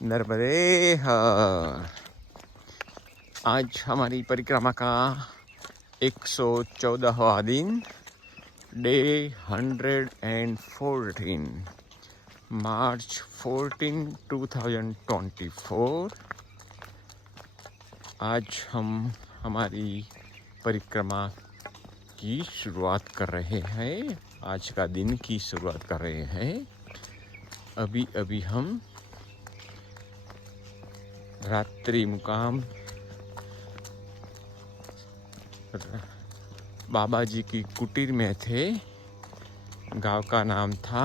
नर्मदे हर। आज हमारी परिक्रमा का 114वां दिन, डे 114, मार्च 14, 2024। आज हम हमारी परिक्रमा की शुरुआत कर रहे हैं। आज का दिन की शुरुआत कर रहे हैं। अभी अभी हम रात्रि मुकाम बाबा जी की कुटीर में थे। गांव का नाम था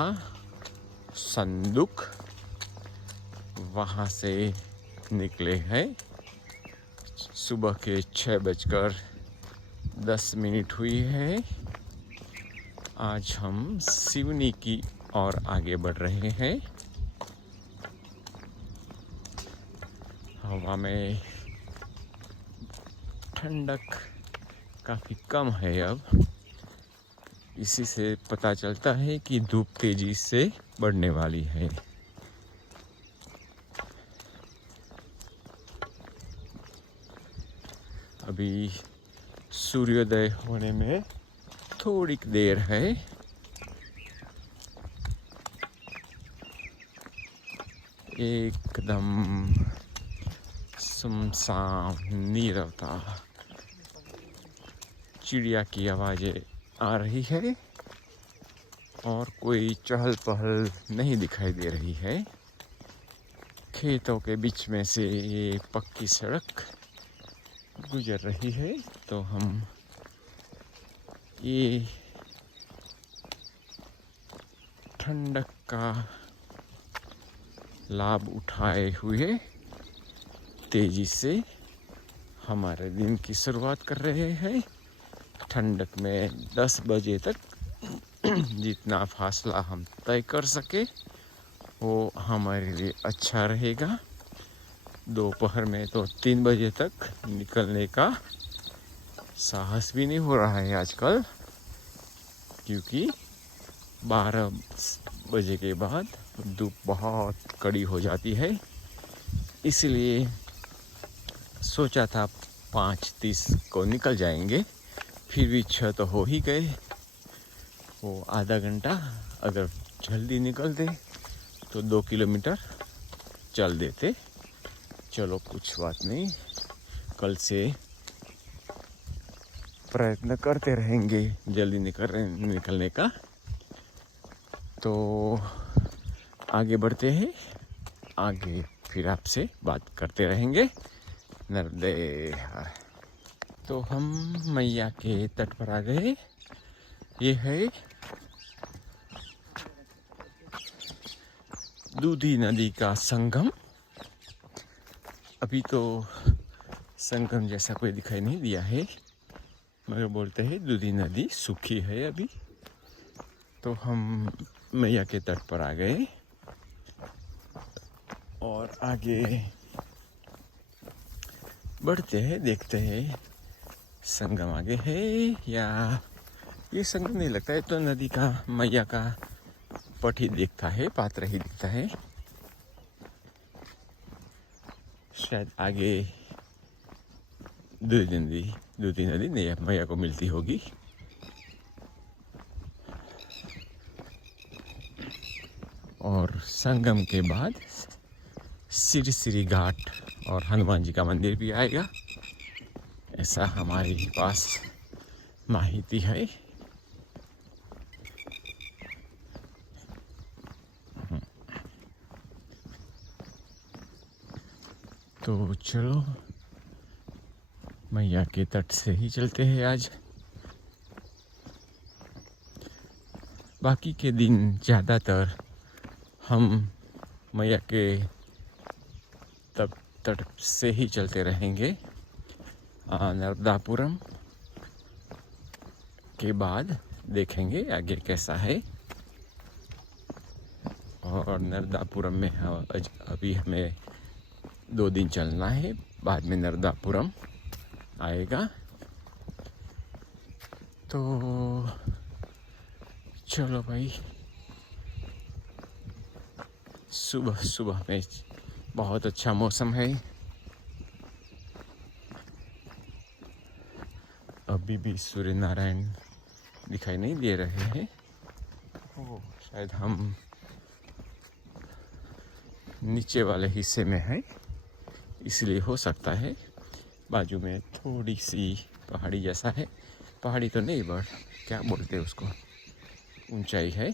संदुक। वहाँ से निकले हैं। सुबह के 6:10 हुई है। आज हम सिवनी की ओर आगे बढ़ रहे हैं। हवा में ठंडक काफ़ी कम है अब। इसी से पता चलता है कि धूप तेजी से बढ़ने वाली है। अभी सूर्योदय होने में थोड़ी देर है। एकदम सुनसान नीरवता, चिड़िया की आवाज़ें आ रही है और कोई चहल पहल नहीं दिखाई दे रही है। खेतों के बीच में से ये पक्की सड़क गुजर रही है, तो हम ये ठंडक का लाभ उठाए हुए तेजी से हमारे दिन की शुरुआत कर रहे हैं। ठंडक में 10 बजे तक जितना फासला हम तय कर सके वो हमारे लिए अच्छा रहेगा। दोपहर में तो 3 बजे तक निकलने का साहस भी नहीं हो रहा है आजकल, क्योंकि 12 बजे के बाद धूप बहुत कड़ी हो जाती है। इसलिए सोचा था 5:30 को निकल जाएंगे, फिर भी 6 तो हो ही गए। वो आधा घंटा अगर जल्दी निकलते तो 2 किलोमीटर चल देते। चलो कुछ बात नहीं, कल से प्रयत्न करते रहेंगे जल्दी निकलने का। तो आगे बढ़ते हैं। आगे फिर आपसे बात करते रहेंगे। नर्मदे हर। तो हम मैया के तट पर आ गए। ये है दूधी नदी का संगम। अभी तो संगम जैसा कोई दिखाई नहीं दिया है, मगर बोलते हैं दूधी नदी सूखी है अभी। तो हम मैया के तट पर आ गए और आगे बढ़ते हैं, देखते हैं संगम आगे है या ये संगम नहीं लगता है। तो नदी का मैया का पट ही दिखता है, पात्र ही दिखता है। शायद आगे दूधी नदी मैया को मिलती होगी। और संगम के बाद श्री घाट और हनुमान जी का मंदिर भी आएगा, ऐसा हमारे पास माहिती है। तो चलो मैया के तट से ही चलते हैं आज। बाकी के दिन ज़्यादातर हम मैया के तट से ही चलते रहेंगे। नर्मदापुरम के बाद देखेंगे आगे कैसा है। और नर्मदापुरम में अभी हमें 2 दिन चलना है, बाद में नर्मदापुरम आएगा। तो चलो भाई, सुबह सुबह में बहुत अच्छा मौसम है। अभी भी सूर्य नारायण दिखाई नहीं दे रहे हैं। ओह, शायद हम नीचे वाले हिस्से में हैं, इसलिए हो सकता है। बाजू में थोड़ी सी पहाड़ी जैसा है, पहाड़ी तो नहीं बट क्या बोलते हैं उसको, ऊंचाई है।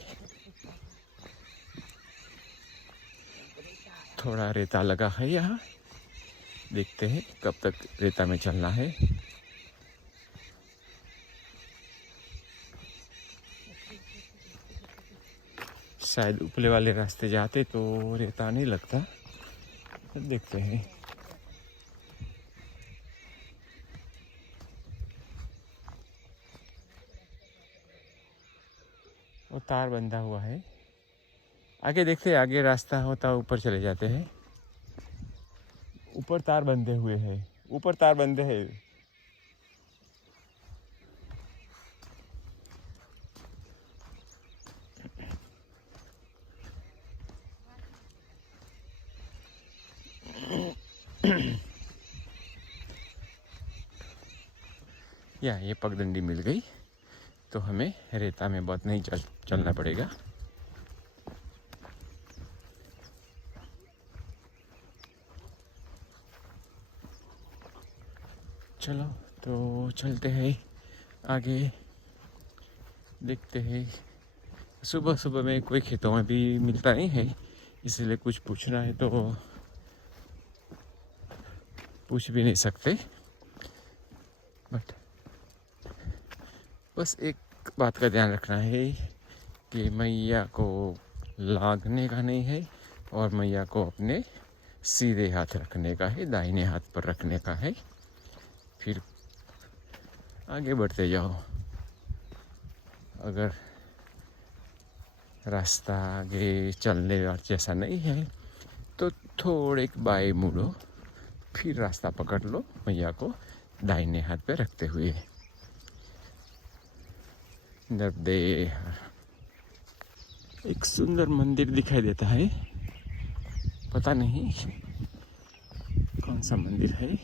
थोड़ा रेता लगा है यहाँ, देखते हैं कब तक रेता में चलना है। शायद ऊपरे वाले रास्ते जाते तो रेता नहीं लगता, तो देखते हैं। वो तार बंधा हुआ है, आगे देखते हैं, आगे रास्ता होता ऊपर चले जाते हैं। ऊपर तार बंधे हुए हैं, ऊपर तार बंधे हैं। या ये पगडंडी मिल गई, तो हमें रेता में बहुत नहीं चलना पड़ेगा। चलो तो चलते हैं आगे, देखते हैं। सुबह सुबह में कोई खेतों में भी मिलता नहीं है, इसलिए कुछ पूछना है तो पूछ भी नहीं सकते। बट बस एक बात का ध्यान रखना है कि मैया को लागने का नहीं है, और मैया को अपने सीधे हाथ रखने का है, दाहिने हाथ पर रखने का है। फिर आगे बढ़ते जाओ। अगर रास्ता आगे चलने जैसा नहीं है तो थोड़े बाएं मुड़ो, फिर रास्ता पकड़ लो मैया को दाहिने हाथ पे रखते हुए। नर्मदे, एक सुंदर मंदिर दिखाई देता है, पता नहीं कौन सा मंदिर है।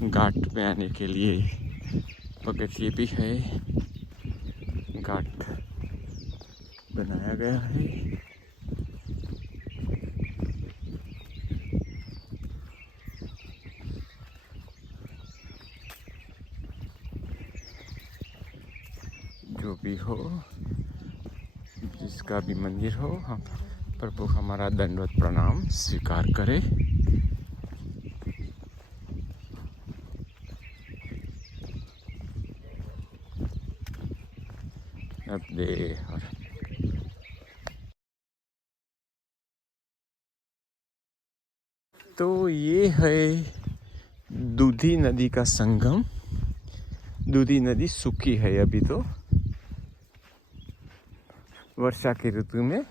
घाट में आने के लिए पगथिये भी है, घाट बनाया गया है। जो भी हो, जिसका भी मंदिर हो, हम प्रभु हमारा दंडवत प्रणाम स्वीकार करें। अब दे और तो ये है दूधी नदी का संगम। दूधी नदी सूखी है अभी तो, वर्षा के ऋतु में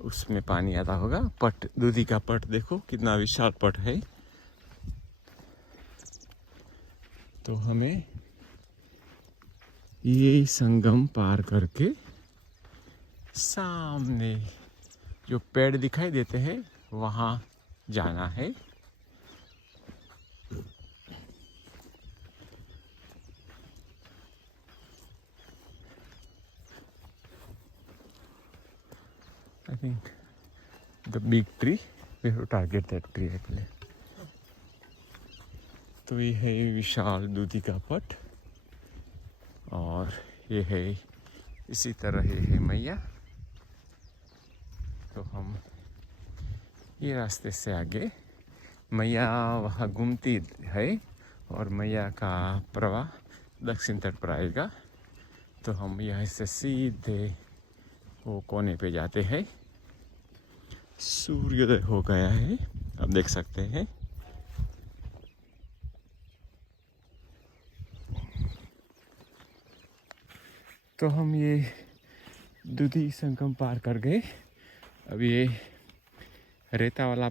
उसमें पानी आता होगा। पट, दूधी का पट देखो कितना विशाल पट है। तो हमें ये संगम पार करके सामने जो पेड़ दिखाई देते हैं वहाँ जाना है। I think the big tree, we have to target that tree actually. तो ये है विशाल दूधी का पट, और ये है इसी तरह ये है मैया। तो हम ये रास्ते से आगे, मैया वहाँ घूमती है और मैया का प्रवाह दक्षिण तट पर आएगा। तो हम यहाँ से सीधे वो कोने पे जाते हैं। सूर्योदय हो गया है, आप देख सकते हैं। तो हम ये दूधी संगम पार कर गए। अब ये रेता वाला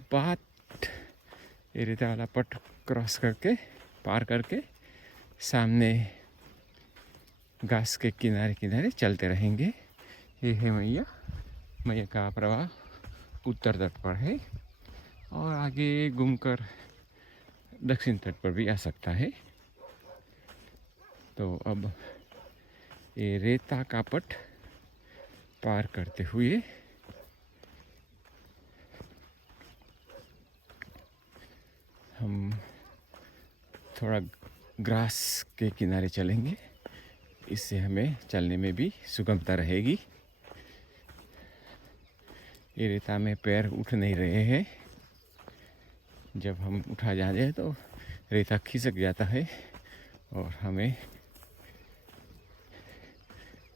पट क्रॉस करके, पार करके सामने घास के किनारे किनारे चलते रहेंगे। ये है मैया का प्रवाह उत्तर तट पर है। और आगे घूमकर दक्षिण तट पर भी आ सकता है। तो अब ये रेता का पट पार करते हुए हम थोड़ा ग्रास के किनारे चलेंगे। इससे हमें चलने में भी सुगमता रहेगी। ये रेता में पैर उठ नहीं रहे हैं। जब हम उठा जाए तो रेता खिसक जाता है और हमें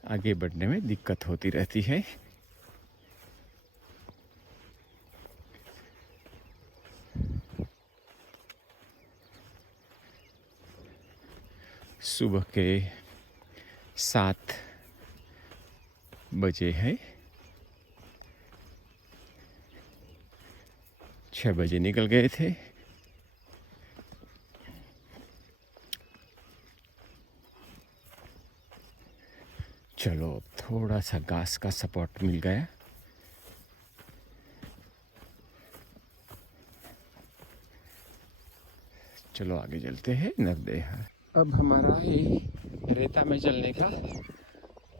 आगे बढ़ने में दिक्कत होती रहती है। सुबह के 7 बजे है। 6 बजे निकल गए थे। चलो अब थोड़ा सा घास का सपोर्ट मिल गया। चलो आगे चलते हैं नरदेहा। अब हमारा ये रेता में चलने का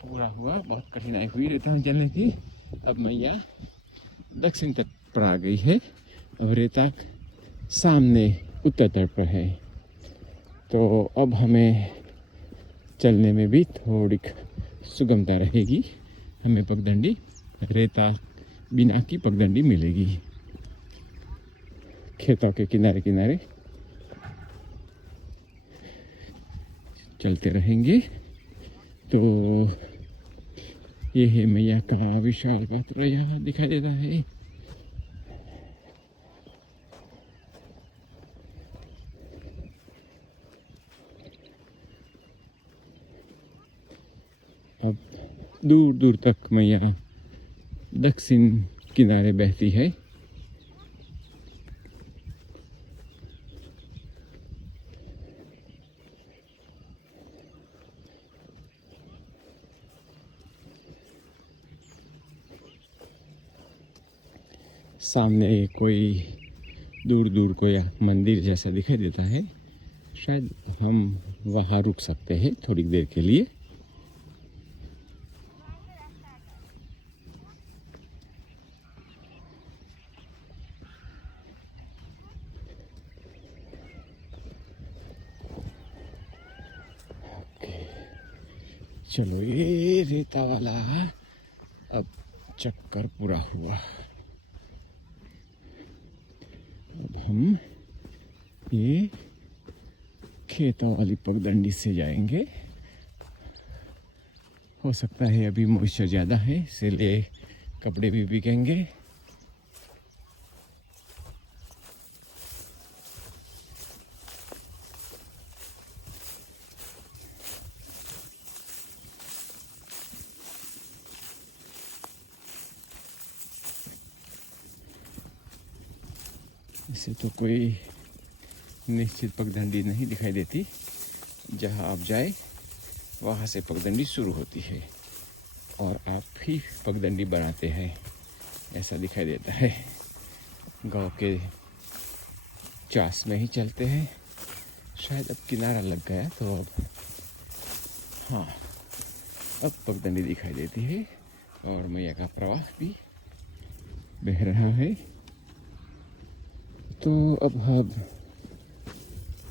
पूरा हुआ। बहुत कठिनाई हुई रेता में चलने की। अब मैया दक्षिण तट पर आ गई है और रेता सामने उत्तर तट पर है। तो अब हमें चलने में भी थोड़ी सुगमता रहेगी। हमें पगडंडी रेता बिना की पगडंडी मिलेगी। खेतों के किनारे किनारे चलते रहेंगे। तो ये है मैया का विशाल पात्र यहाँ दिखाई देता है। अब दूर दूर तक मैया दक्षिण किनारे बहती है। सामने कोई दूर दूर कोई मंदिर जैसा दिखाई देता है। शायद हम वहाँ रुक सकते हैं थोड़ी देर के लिए। चलो ये रेता वाला अब चक्कर पूरा हुआ। अब हम ये खेतों वाली पगडंडी से जाएंगे। हो सकता है अभी मॉइस्चर ज़्यादा है इसलिए कपड़े भी भीगेंगे। इसे तो कोई निश्चित पगडंडी नहीं दिखाई देती। जहाँ आप जाए वहाँ से पगडंडी शुरू होती है और आप ही पगडंडी बनाते हैं ऐसा दिखाई देता है। गांव के चास में ही चलते हैं। शायद अब किनारा लग गया तो अब हाँ अब पगडंडी दिखाई देती है और मैया का प्रवाह भी बह रहा है। तो अब हम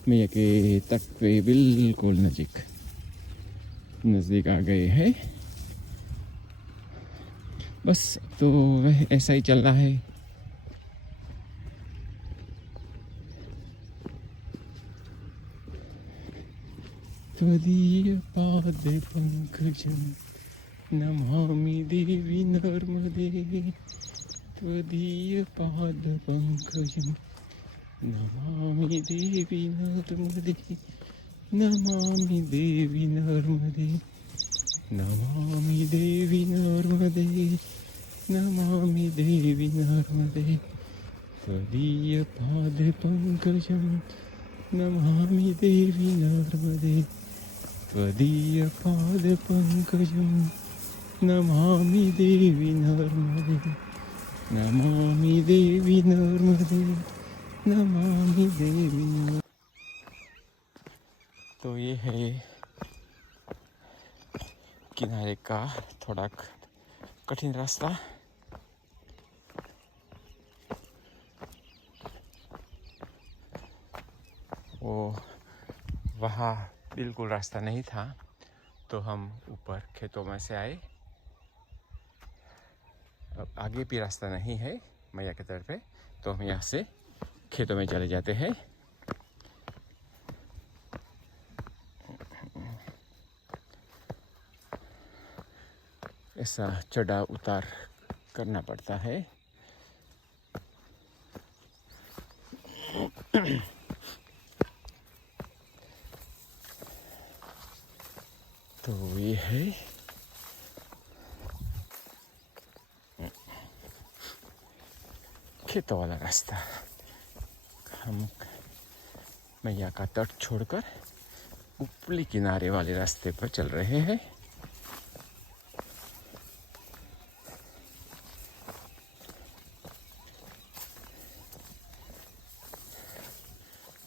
मैया के तट पे बिल्कुल नज़दीक आ गए हैं। बस तो वह ऐसा ही चल रहा है। त्वदीय पाद पंकजं नमामि देवी नर्मदे। त्वदीय पाद पंकजं नमामि देवी नर्मदे। नमामि देवी नर्मदे। नमामि देवी नर्मदे। नमामि देवी नर्मदे। त्वदीय पाद पंकजं नमामि देवी नर्मदे। त्वदीय पाद पंकजं नमामि देवी नर्मदे। नमामि देवी नर्मदे, नमामि देवी नर्मदे। तो ये है किनारे का थोड़ा कठिन रास्ता। वो वहाँ बिल्कुल रास्ता नहीं था, तो हम ऊपर खेतों में से आए। अब आगे भी रास्ता नहीं है मैया के तरफ पे, तो हम यहाँ से खेतों में चले जाते हैं। ऐसा चढ़ाव उतार करना पड़ता है। तो ये है खेतों वाला रास्ता। हम मैया का तट छोड़कर ऊपरी किनारे वाले रास्ते पर चल रहे हैं।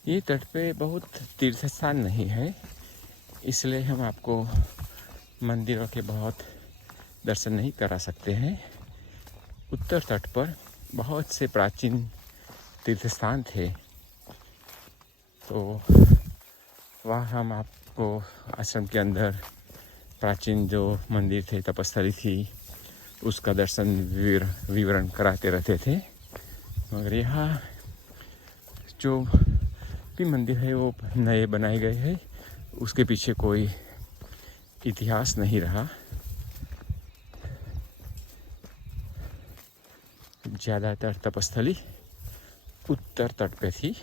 ये तट पे बहुत तीर्थ स्थान नहीं है, इसलिए हम आपको मंदिरों के बहुत दर्शन नहीं करा सकते हैं। उत्तर तट पर बहुत से प्राचीन तीर्थ स्थान थे, तो वहाँ हम आपको आश्रम के अंदर प्राचीन जो मंदिर थे, तपस्थली थी, उसका दर्शन विवरण कराते रहते थे। मगर यहाँ जो भी मंदिर है वो नए बनाए गए हैं, उसके पीछे कोई इतिहास नहीं रहा। ज़्यादातर तपस्थली उत्तर तट पे थी।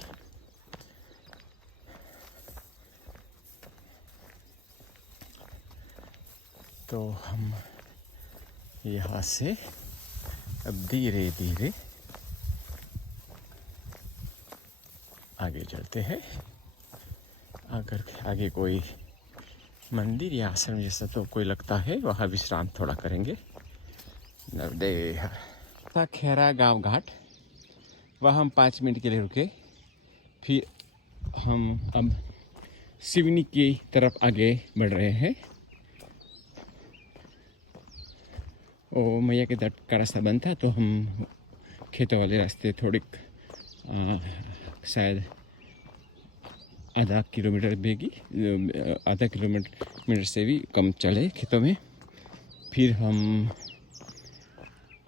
तो हम यहाँ से अब धीरे धीरे आगे चलते हैं। अगर आगे कोई मंदिर या आश्रम जैसा तो कोई लगता है, वहाँ विश्राम थोड़ा करेंगे। नवदेह खेरा गांव घाट, वहाँ हम 5 मिनट के लिए रुके। फिर हम अब सिवनी की तरफ आगे बढ़ रहे हैं। और मैया के तट का रास्ता बंद था, तो हम खेतों वाले रास्ते थोड़ी शायद आधा किलोमीटर से भी कम चले खेतों में। फिर हम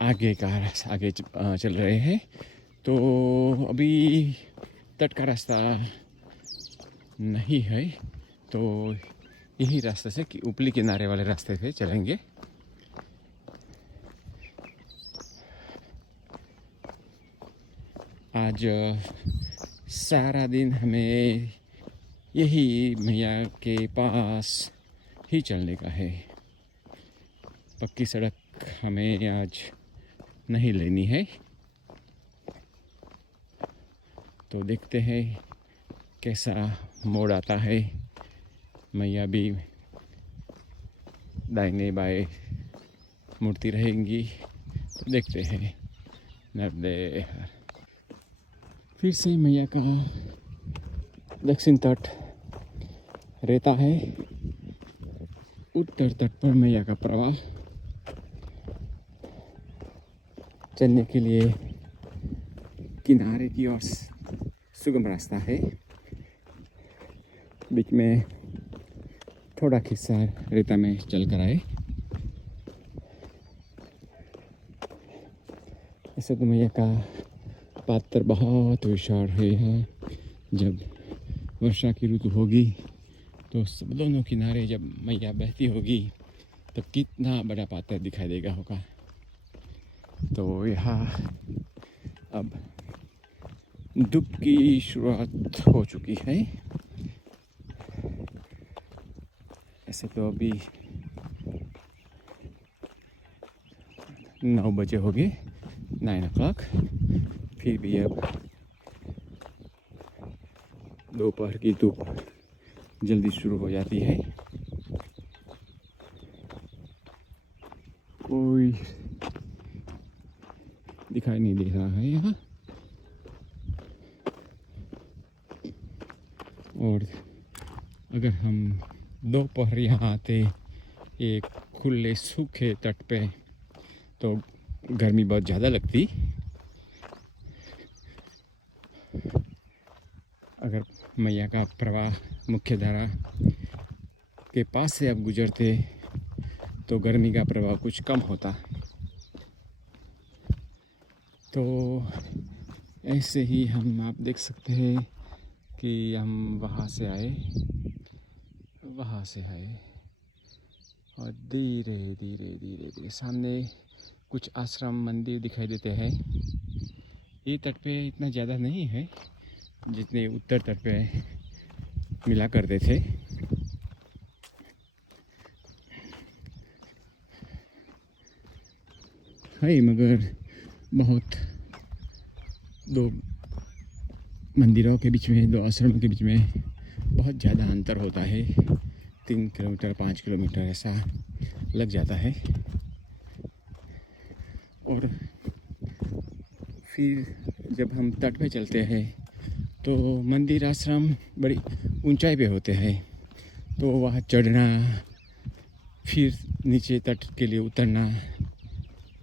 आगे चल रहे हैं। तो अभी तट का रास्ता नहीं है, तो यही रास्ते से कि ऊपरी किनारे वाले रास्ते से चलेंगे। आज सारा दिन हमें यही मैया के पास ही चलने का है। पक्की सड़क हमें आज नहीं लेनी है, तो देखते हैं कैसा मोड़ आता है। मैया भी दाहिने बाएं मुड़ती रहेंगी, तो देखते हैं। नर्मदे। फिर से मैया का दक्षिण तट रहता है, उत्तर तट पर मैया का प्रवाह। चलने के लिए किनारे की ओर सुगम रास्ता है। बीच में थोड़ा खिस्सा रेता में चल कर आए। ऐसे तो मैया का पात्र बहुत विशाल है यहाँ। जब वर्षा की ऋतु होगी तो सब दोनों किनारे जब मैया बहती होगी तो कितना बड़ा पात्र दिखाई देगा होगा। तो यहाँ अब धूप की शुरुआत हो चुकी है। ऐसे तो अभी 9 बजे हो गए, 9 o'clock। फिर भी अब दोपहर की धूप जल्दी शुरू हो जाती है। कोई दिखाई दिखाई नहीं दे रहा है यहाँ। और अगर हम दोपहर यहाँ आते एक खुले सूखे तट पे तो गर्मी बहुत ज़्यादा लगती। अगर मैया का प्रवाह मुख्य धारा के पास से अब गुजरते तो गर्मी का प्रभाव कुछ कम होता। तो ऐसे ही हम आप देख सकते हैं कि हम वहाँ से आए और धीरे धीरे धीरे धीरे सामने कुछ आश्रम मंदिर दिखाई देते हैं। ये तट पे इतना ज़्यादा नहीं है जितने उत्तर तट पे मिला करते थे। है मगर बहुत दो मंदिरों के बीच में, दो आश्रमों के बीच में बहुत ज़्यादा अंतर होता है। 3 किलोमीटर 5 किलोमीटर ऐसा लग जाता है। और फिर जब हम तट पे चलते हैं तो मंदिर आश्रम बड़ी ऊंचाई पे होते हैं, तो वहाँ चढ़ना फिर नीचे तट के लिए उतरना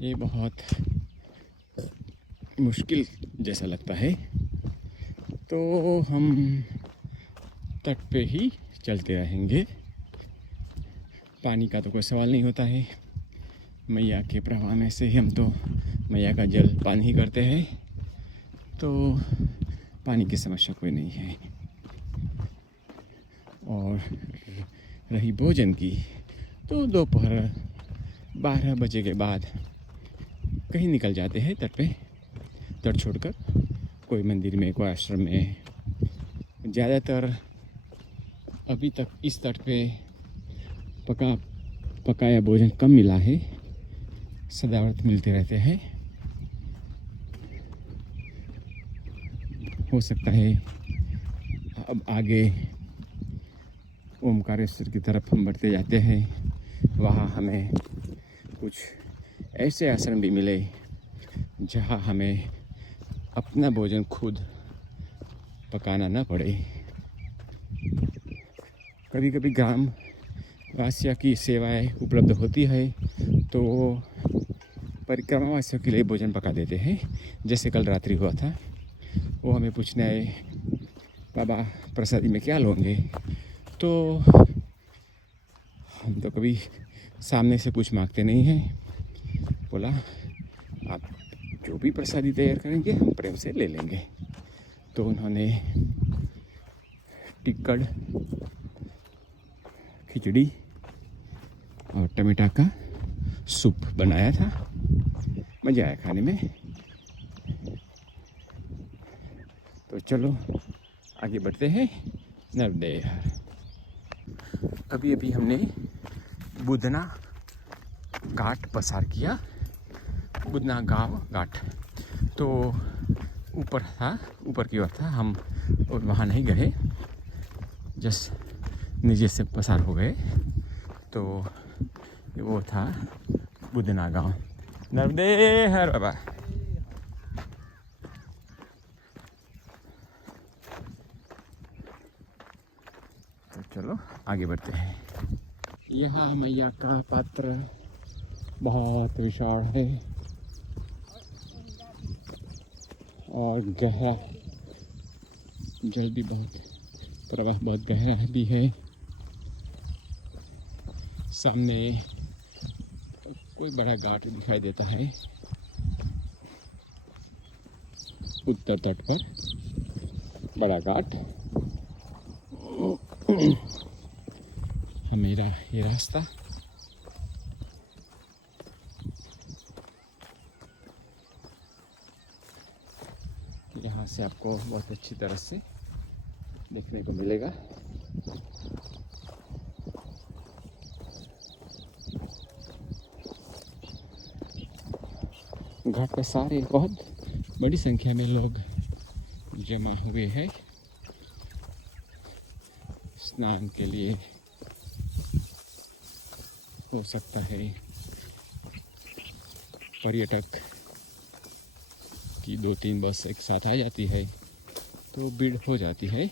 ये बहुत मुश्किल जैसा लगता है। तो हम तट पे ही चलते रहेंगे। पानी का तो कोई सवाल नहीं होता है। मैया के प्रवाह में से ही हम तो मैया का जल पान ही करते हैं, तो पानी की समस्या कोई नहीं है। और रही भोजन की, तो दोपहर 12 बजे के बाद कहीं निकल जाते हैं तट पे, तट छोड़कर कोई मंदिर में, कोई आश्रम में। ज़्यादातर अभी तक इस तट पे पकाया भोजन कम मिला है, सदाव्रत मिलते रहते हैं। हो सकता है अब आगे ओमकारेश्वर की तरफ हम बढ़ते जाते हैं, वहाँ हमें कुछ ऐसे आश्रम भी मिले जहाँ हमें अपना भोजन खुद पकाना न पड़े। कभी कभी ग्राम वासियों की सेवाएं उपलब्ध होती है तो परिक्रमा वासियों के लिए भोजन पका देते हैं। जैसे कल रात्रि हुआ था, वो हमें पूछने आए, बाबा प्रसादी में क्या लोगे? तो हम तो कभी सामने से कुछ मांगते नहीं हैं। बोला आप जो भी प्रसादी तैयार करेंगे हम प्रेम से ले लेंगे। तो उन्होंने टिक्कड़, खिचड़ी और टमाटर का सूप बनाया था। मज़ा आया खाने में। तो चलो आगे बढ़ते हैं नर्मदे हर। अभी अभी हमने बुधना घाट पसार किया। बुधना गांव घाट तो ऊपर था, ऊपर की ओर था। हम और वहाँ नहीं गए, जस्ट नीचे से पसार हो गए। तो वो था बुधना गांव। नर्मदे हर बाबा। तो चलो आगे बढ़ते हैं। यहाँ मैया का पात्र बहुत विशाल है और गहरा, जल भी बहुत, प्रवाह बहुत गहरा भी है। सामने कोई बड़ा घाट दिखाई देता है उत्तर तट पर, बड़ा घाट। मेरा ये रास्ता यहाँ से आपको बहुत अच्छी तरह से देखने को मिलेगा। घाट पे सारे बहुत बड़ी संख्या में लोग जमा हुए हैं स्नान के लिए। हो सकता है पर्यटक कि 2-3 बस एक साथ आ जाती है तो भीड़ हो जाती है।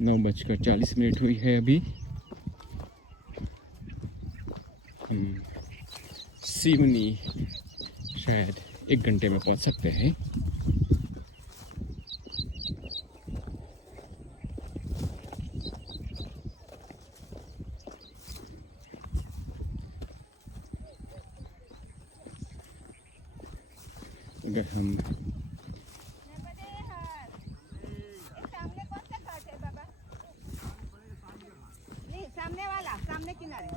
नौ 9:40 हुई है अभी। हम सिवनी शायद 1 घंटे में पहुंच सकते हैं। अगर हम सामने किनारे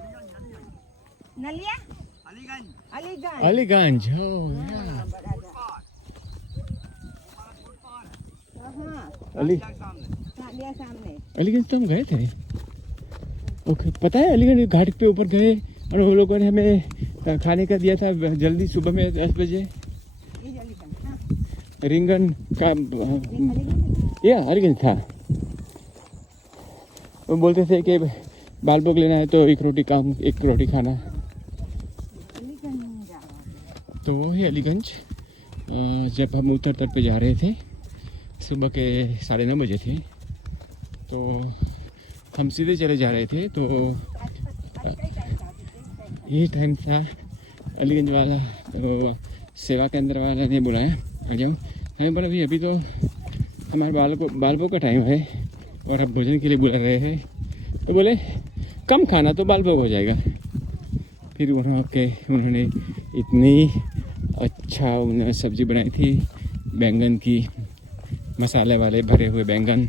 नलिया अलीगंज अलीगंज हो अली सामने अलीगंज तो हम गए थे। ओके, पता है अलीगंज घाट के ऊपर गए और वो लोगों ने हमें खाने का दिया था जल्दी सुबह में 10 बजे। रिंगन का या अलीगंज था। वो बोलते थे कि बाल भोग लेना है तो एक रोटी खाना। तो वो है अलीगंज। जब हम उत्तर तट पे जा रहे थे सुबह के 9:30 बजे थे तो हम सीधे चले जा रहे थे। तो यही टाइम था अलीगंज वाला सेवा केंद्र वाला ने बुलाया आ जाओ। हमें बोला अभी तो हमारे बाल भोग का टाइम है और अब भोजन के लिए बुला रहे हैं। तो बोले कम खाना तो बाल भोग हो जाएगा। फिर उन्होंने इतनी अच्छा सब्जी बनाई थी बैंगन की, मसाले वाले भरे हुए बैंगन,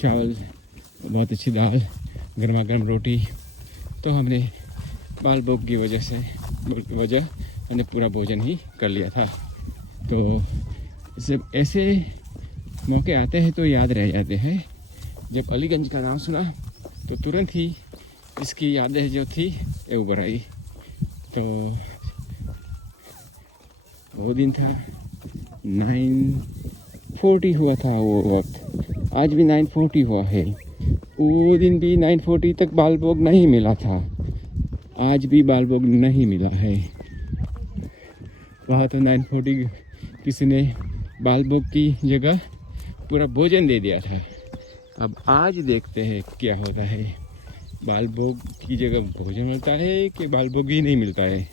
चावल, बहुत अच्छी दाल, गर्मा गर्म रोटी। तो हमने बाल भोग की वजह हमने पूरा भोजन ही कर लिया था। तो जब ऐसे मौके आते हैं तो याद रह जाते हैं। जब अलीगंज का नाम सुना तो तुरंत ही इसकी यादें जो थी ये उभर आई। तो वो दिन था 9:40 हुआ था वो वक्त। आज भी 9:40 हुआ है। वो दिन भी 9:40 तक बाल भोग नहीं मिला था। आज भी बाल भोग नहीं मिला है। वहाँ तो 9:40 किसी ने बाल भोग की जगह पूरा भोजन दे दिया था। अब आज देखते हैं क्या होता है। बाल भोग की जगह भोजन मिलता है कि बाल भोग ही नहीं मिलता है।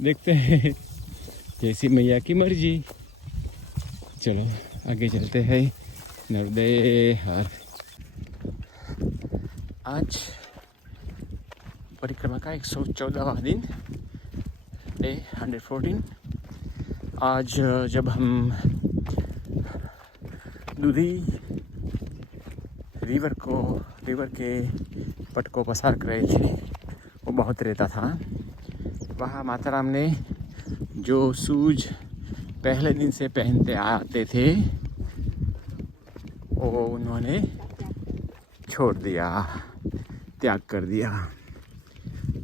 देखते हैं, जैसी मैया की मर्जी। चलो आगे चलते हैं। नर्मदे हर। आज परिक्रमा का 114वां दिन, डे 114। आज जब हम दूधी रिवर के पट को पसार कर रहे थे, वो बहुत रेता था। वहाँ माता राम ने जो शूज पहले दिन से पहनते आते थे वो उन्होंने छोड़ दिया, त्याग कर दिया।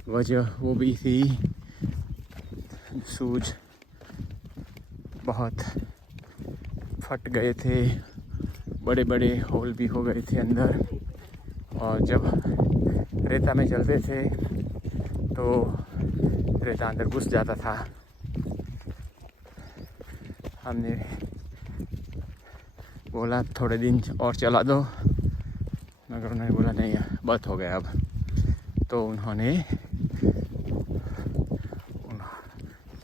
वजह वो भी थी शूज बहुत फट गए थे, बड़े बड़े होल भी हो गए थे अंदर। और जब रेता में चलते थे तो रेता अंदर घुस जाता था। हमने बोला थोड़े दिन और चला दो, मगर उन्होंने बोला नहीं बहुत हो गया अब। तो उन्होंने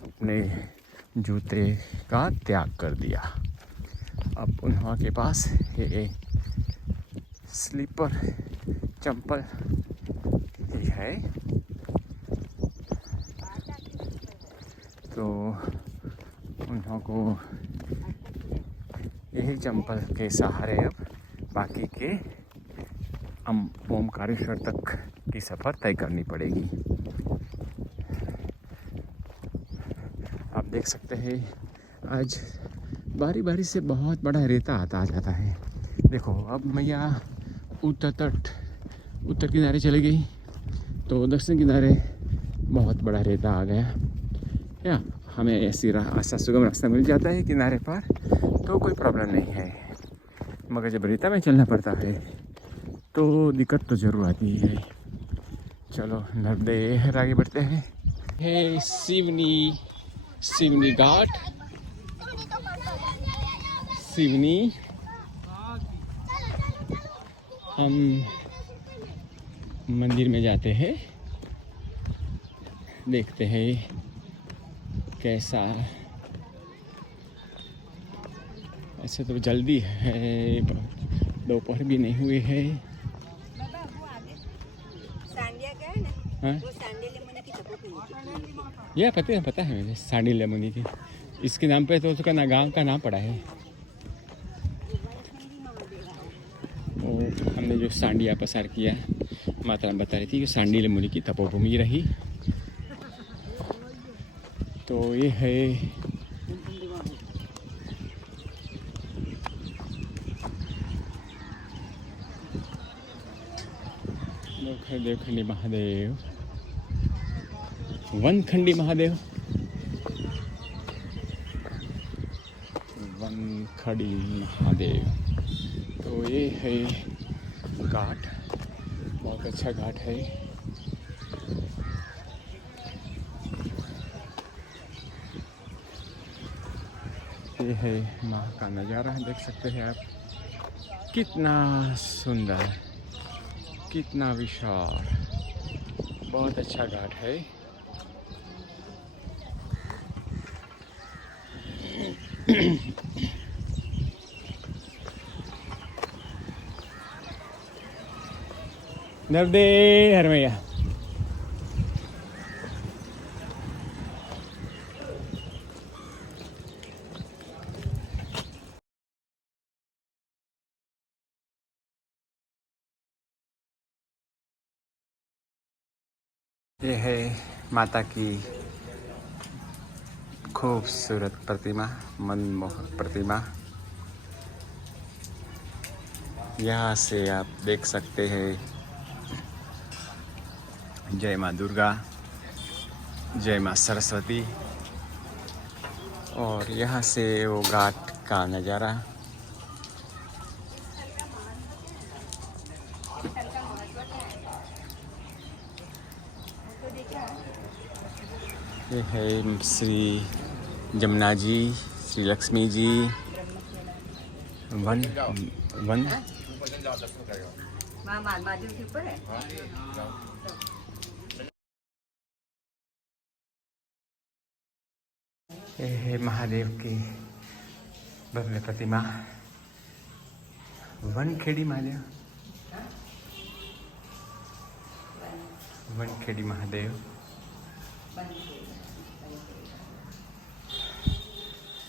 अपने जूते का त्याग कर दिया। अब उनके पास ये स्लीपर चंपल ही है। तो उनको यही चंपल के सहारे अब बाकी के ओमकारेश्वर तक की सफ़र तय करनी पड़ेगी। आप देख सकते हैं आज बारी बारी से बहुत बड़ा रेता आता जाता है। देखो अब मैया उत्तर किनारे चली गई तो दक्षिण किनारे बहुत बड़ा रेता आ गया। या हमें ऐसा सुगम रास्ता मिल जाता है किनारे पर, तो कोई प्रॉब्लम नहीं है, मगर जब रेता में चलना पड़ता है तो दिक्कत तो ज़रूर आती है। चलो नर्मदे आगे बढ़ते हैं। है सिवनी घाट, सिवनी। हम मंदिर में जाते हैं, देखते हैं कैसा। ऐसे तो जल्दी है, दोपहर भी नहीं हुई है। बाबा वो आगे सांडिया गया है ना, हाँ वो सांडिया लेमन की चप्पल पहनी। यह पता है मुझे, सांडी लेमनी थी। इसके नाम पे तो उसका गांव का नाम पड़ा है। और हमने जो सांडिया पसार किया, माता बता रही थी कि सांडी लेमुनि की तपोभूमि रही। तो ये है देवखंडी महादेव, वनखंडी महादेव, वनखड़ी महादेव। तो ये है घाट, बहुत अच्छा घाट है। ये है माँ का नज़ारा, देख सकते हैं आप, कितना सुंदर, कितना विशाल, बहुत अच्छा घाट है। नर्मदे हर मैया। ये है माता की खूबसूरत प्रतिमा, मनमोहक प्रतिमा। यहाँ से आप देख सकते हैं जय माँ दुर्गा, जय माँ सरस्वती, और यहाँ से वो घाट का नज़ारा। ये है श्री जमुना जी, श्री लक्ष्मी जी, वन महादेव के ऊपर है। ये है महादेव की भव्य प्रतिमा, वनखेड़ी महादेव, वनखेड़ी महादेव।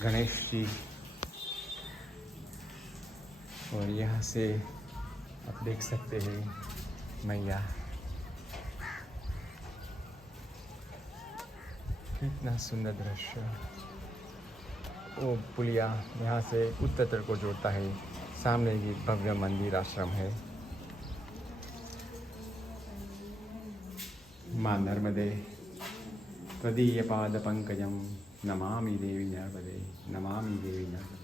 गणेश जी, और यहाँ से आप देख सकते हैं मैया, कितना सुंदर दृश्य। वो पुलिया यहाँ से उत्तर को जोड़ता है, सामने ही भव्य मंदिर आश्रम है। माँ नर्मदे त्वदीय पाद पंकजम नमामि देवी नर्मदे, नमामि देवी नर्मदे।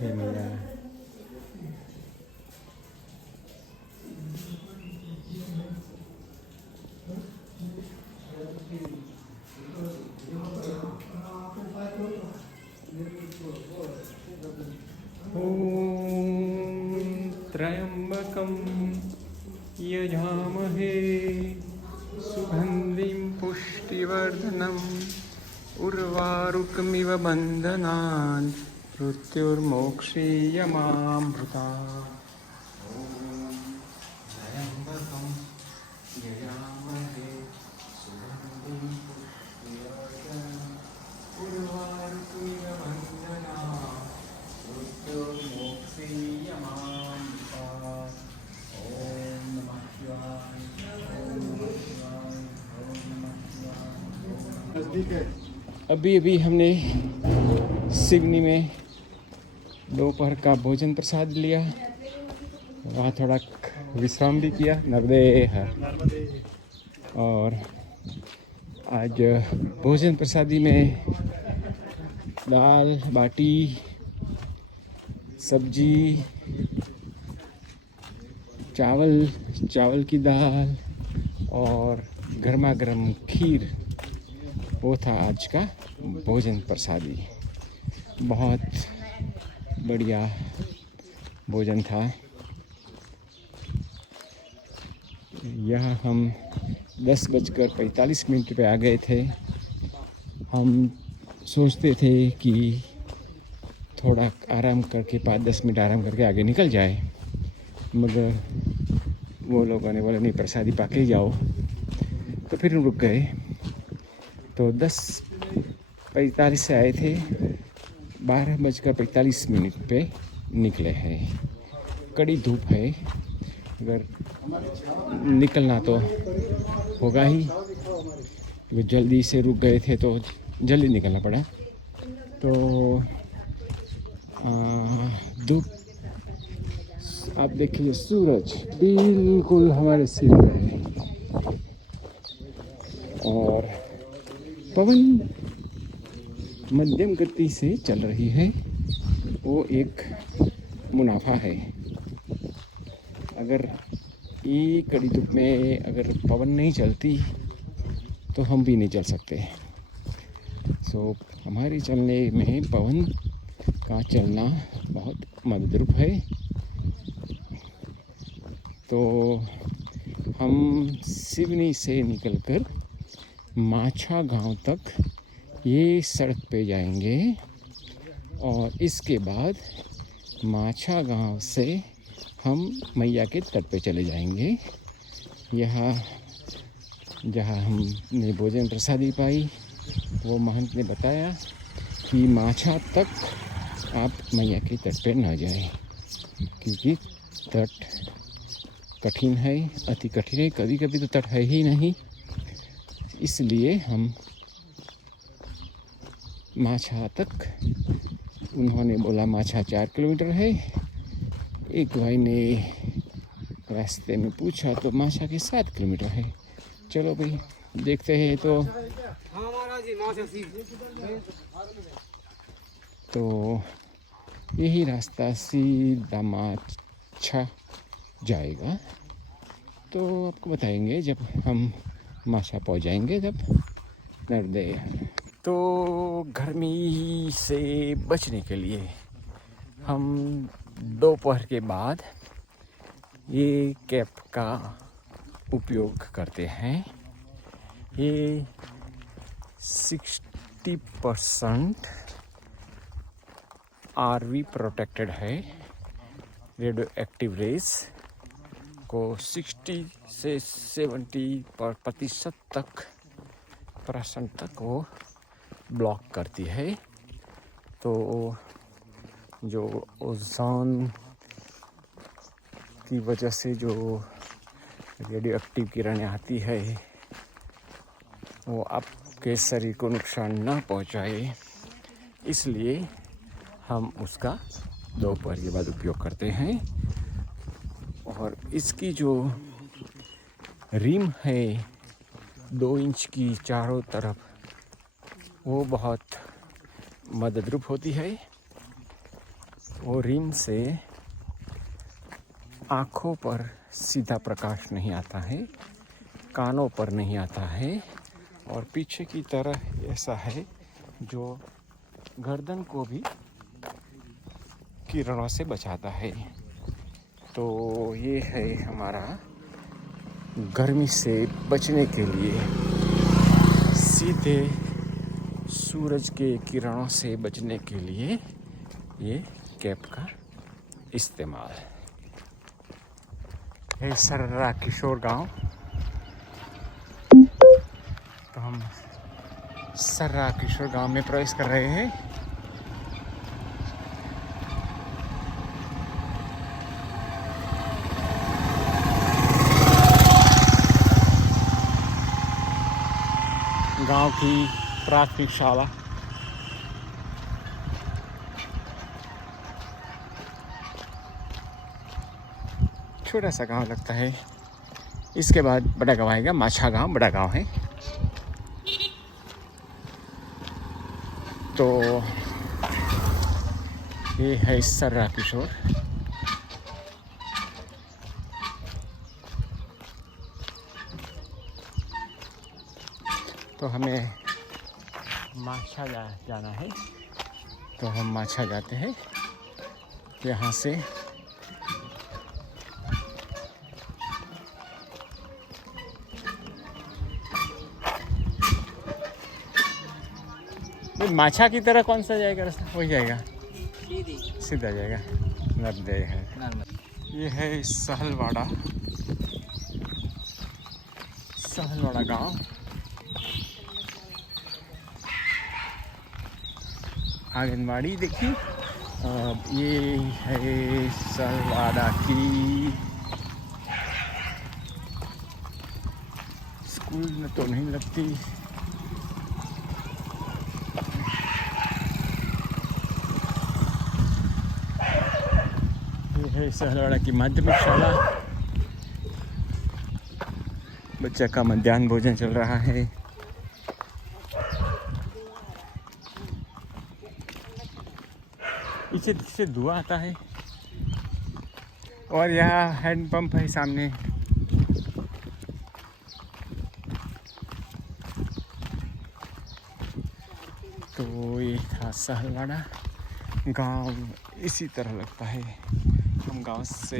हे मैया, त्र्यंबकं यजामहे सुगंधिं पुष्टिवर्धनम् उर्वारुकमिव बन्धनान् मृत्युर्मोक्षीयमामृतात्। त्र्यंबकं यजामहे सुगंधिं पुष्टिवर्धनम् उर्वारुकमिव बन्धनान् मृत्युर्मोक्षीयमामृतात्। ओम नमः शिवाय, ओम नमः शिवाय, ओम नमः शिवाय। अभी हमने सिवनी में दोपहर का भोजन प्रसाद लिया। वहाँ थोड़ा विश्राम भी किया। नर्मदे है। और आज भोजन प्रसादी में दाल बाटी, सब्जी, चावल की दाल और गर्मा गर्म खीर, वो था आज का भोजन प्रसादी। बहुत बढ़िया भोजन था। यहाँ हम 10:45 पे आ गए थे। हम सोचते थे कि थोड़ा आराम करके 5-10 मिनट आराम करके आगे निकल जाए, मगर वो लोगों ने बोला नहीं, प्रसादी पाके ही जाओ। तो फिर हम रुक गए। तो 10:45 से आए थे, 12:45 पे निकले हैं। कड़ी धूप है, अगर निकलना तो होगा ही। वो जल्दी से रुक गए थे तो जल्दी निकलना पड़ा। तो धूप आप देखिए, सूरज बिल्कुल हमारे सिर पे है और पवन मध्यम गति से चल रही है। वो एक मुनाफा है। अगर ये कड़ी धूप में अगर पवन नहीं चलती तो हम भी नहीं चल सकते। सो हमारे चलने में पवन का चलना बहुत मददरूप है। तो हम सिवनी से निकलकर माछा गांव तक ये सड़क पे जाएंगे और इसके बाद माछा गांव से हम मैया के तट पे चले जाएंगे। यहाँ जहाँ हमने भोजन प्रसादी पाई, वो महंत ने बताया कि माछा तक आप मैया के तट पे न जाएं, क्योंकि तट कठिन है, अति कठिन है। कभी कभी तो तट है ही नहीं। इसलिए हम माछा तक, उन्होंने बोला माछा 4 किलोमीटर है। एक भाई ने रास्ते में पूछा तो माछा के 7 किलोमीटर है। चलो भाई देखते हैं। तो यही रास्ता सीधा माछा जाएगा। तो आपको बताएंगे जब हम माछा पहुंच जाएंगे तब। नर्मदे। तो गर्मी से बचने के लिए हम दोपहर के बाद ये कैप का उपयोग करते हैं। ये 60% RV प्रोटेक्टेड है। रेडियो एक्टिव रेस को 60 से 70% तक वो ब्लॉक करती है। तो जो ओजोन की वजह से जो रेडियो एक्टिव किरणें आती है, वो आपके शरीर को नुकसान ना पहुंचाए, इसलिए हम उसका दोपहर के बाद उपयोग करते हैं। और इसकी जो रिम है 2 इंच की चारों तरफ, वो बहुत मददरूप होती है। वो रिम से आँखों पर सीधा प्रकाश नहीं आता है, कानों पर नहीं आता है, और पीछे की तरह ऐसा है जो गर्दन को भी किरणों से बचाता है। तो ये है हमारा गर्मी से बचने के लिए, सीधे सूरज के किरणों से बचने के लिए ये कैप का इस्तेमाल है। सर्रा किशोर गांव। तो हम सर्रा किशोर गांव में प्रवेश कर रहे हैं। गांव की प्राथमिक शाला। छोटा सा गांव लगता है। इसके बाद बड़ा गांव आएगा, माछा गांव बड़ा गांव है। तो ये है सर्रा किशोर। तो हमें माछा जाना है, तो हम माछा जाते हैं यहाँ से। माछा की तरह कौन सा जाएगा रास्ता? वही जाएगा, सीधा जाएगा। नर्मदे है। ये है सहलवाड़ा, सहलवाड़ा गांव। आंगनबाड़ी देखिए। ये है सहलवाड़ा की स्कूल में तो नहीं लगती। है सहलवाड़ा की माध्यमिक शाला। बच्चा का मध्याह्न भोजन चल रहा है। पीछे से धुआं आता है और यहाँ हैंडपंप है सामने। तो ये था सहलवाड़ा गांव। इसी तरह लगता है। हम गांव से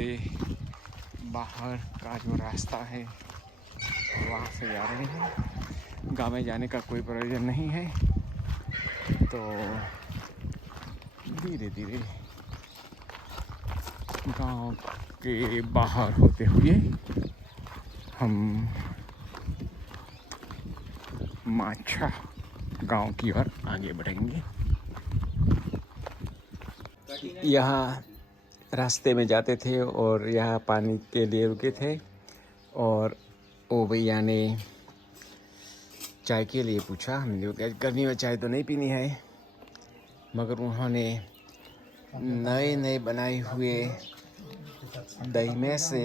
बाहर का जो रास्ता है वहाँ से जा रहे हैं। गांव में जाने का कोई प्रयोजन नहीं है, तो धीरे धीरे गांव के बाहर होते हुए हम माछा गांव की ओर आगे बढ़ेंगे। यहाँ रास्ते में जाते थे और यहाँ पानी के लिए रुके थे, और ओ भैया ने चाय के लिए पूछा। हमने कहा गर्मी में चाय तो नहीं पीनी है, मगर उन्होंने नए नए बनाए हुए दही में से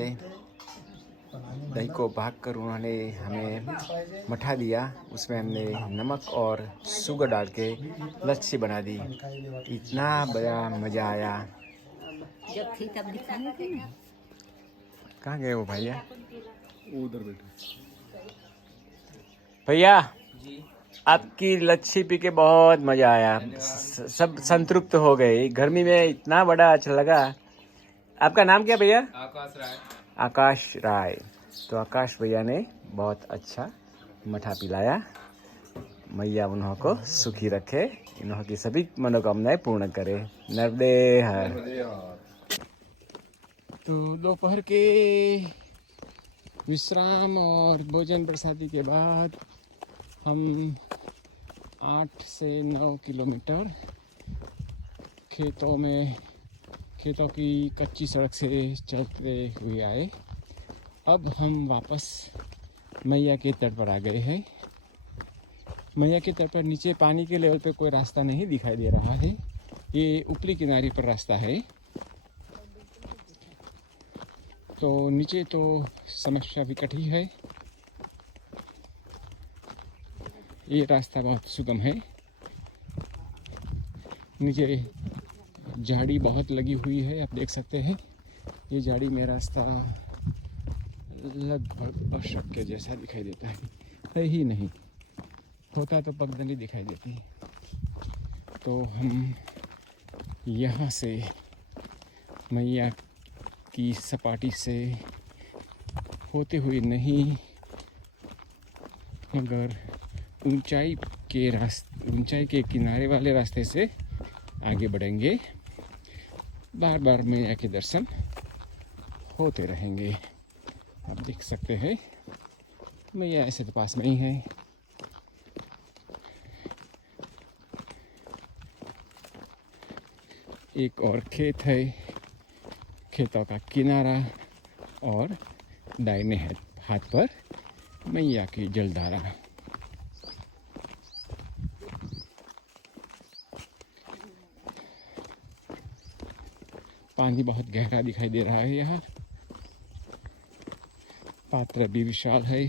दही को भाग कर उन्होंने हमें मठा दिया। उसमें हमने नमक और शुगर डाल के लस्सी बना दी। इतना बड़ा मज़ा आया। जब थी तब दिखाने थे ना। कहाँ गए वो भैया? उधर बैठे। भैया आपकी लस्सी पी के बहुत मज़ा आया। सब संतृप्त हो गए। गर्मी में इतना बड़ा अच्छा लगा। आपका नाम क्या भैया? आकाश राय। आकाश राय। तो आकाश भैया ने बहुत अच्छा मठा पिलाया। मैया उन्हों को सुखी रखे, इन्हों की सभी मनोकामनाएं पूर्ण करे। नर्मदे हर। तो दोपहर के विश्राम और भोजन प्रसादी के बाद हम 8 से 9 किलोमीटर खेतों की कच्ची सड़क से चलते हुए आए। अब हम वापस मैया के तट पर आ गए हैं। मैया के तट पर नीचे पानी के लेवल पे कोई रास्ता नहीं दिखाई दे रहा है। ये ऊपरी किनारे पर रास्ता है। तो नीचे तो समस्या विकट ही है। ये रास्ता बहुत सुगम है। नीचे झाड़ी बहुत लगी हुई है, आप देख सकते हैं। ये झाड़ी में रास्ता लगभग अशक्य जैसा दिखाई देता है ही नहीं। होता तो पगडंडी दिखाई देती। तो हम यहाँ से मैया की सपाटी से होते हुए नहीं, मगर ऊंचाई के किनारे वाले रास्ते से आगे बढ़ेंगे। बार बार मैया के दर्शन होते रहेंगे। आप देख सकते हैं मैया ऐसे तो पास में ही है। एक और खेत है, खेतों का किनारा, और दाहिने हाथ पर मैया की जलधारा। पानी बहुत गहरा दिखाई दे रहा है यहाँ। पात्र भी विशाल है।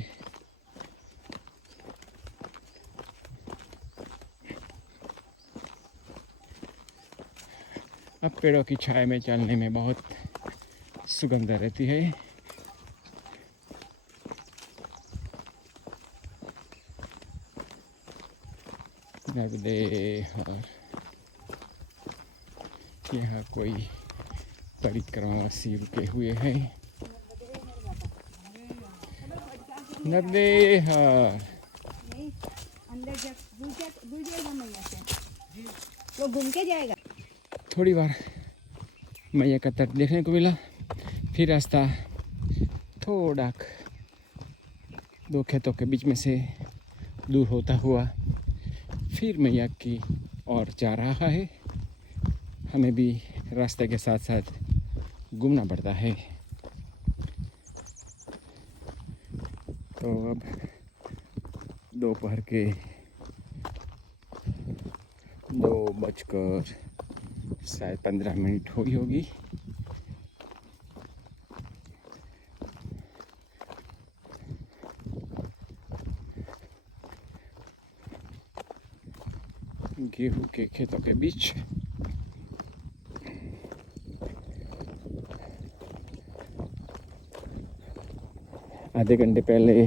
अब पेड़ों की छाया में चलने में बहुत सुगंध रहती है। नर्मदे हर यहाँ कोई परिक्रमावासी रुके हुए हैं। नर्मदे हर नहीं, अंदर जब दूर जाएगा मैया से वो घूम के जाएगा। थोड़ी बार मैया का तट देखने को मिला, फिर रास्ता थोड़ा 2 खेतों के बीच में से दूर होता हुआ फिर मैया की ओर जा रहा है। हमें भी रास्ते के साथ साथ घूमना पड़ता है। तो अब दोपहर के 2:15 हुई होगी। गेहूं के खेतों के बीच आधे घंटे पहले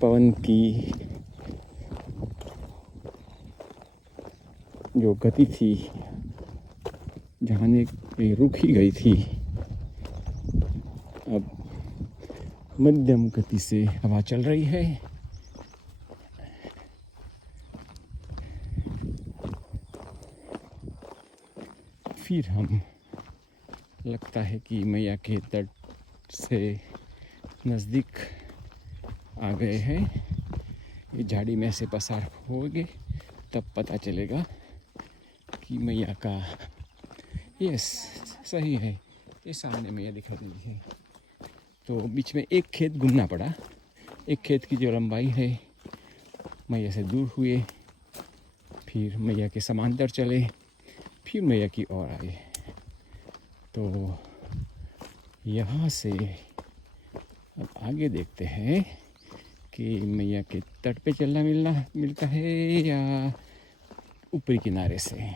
पवन की जो गति थी जाने पे रुक ही गई थी, अब मध्यम गति से हवा चल रही है। फिर हम लगता है कि मैया के तट से नज़दीक आ गए हैं। ये झाड़ी में से पसार होंगे तब पता चलेगा कि मैया का, यस सही है, ये सामने मैया दिख रही है। तो बीच में एक खेत घूमना पड़ा। एक खेत की जो लंबाई है मैया से दूर हुए, फिर मैया के समांतर चले, फिर मैया की ओर आए। तो यहाँ से अब आगे देखते हैं कि मैया के तट पे चलना मिलता है या ऊपरी किनारे से।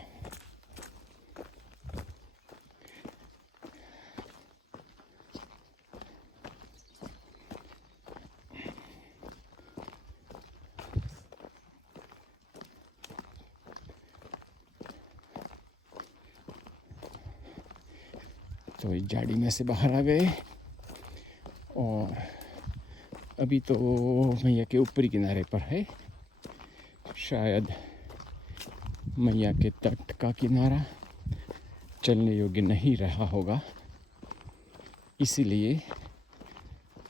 तो इस झाड़ी में से बाहर आ गए और अभी तो मैया के ऊपरी किनारे पर है। शायद मैया के तट का किनारा चलने योग्य नहीं रहा होगा, इसीलिए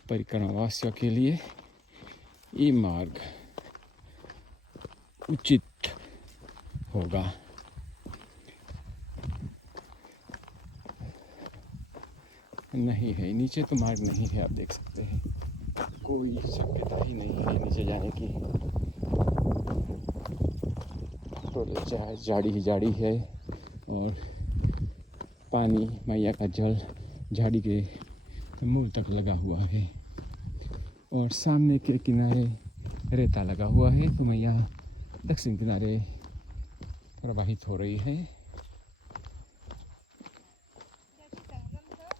परिक्रमावासियों के लिए ये मार्ग उचित होगा। नहीं है, नीचे तो मार्ग नहीं है, आप देख सकते हैं। कोई शक्यता ही नहीं है नीचे जाने की। तो झाड़ी ही झाड़ी है और पानी, मैया का जल झाड़ी के मूल तक लगा हुआ है और सामने के किनारे रेता लगा हुआ है। तो मैया दक्षिण किनारे प्रवाहित हो रही है।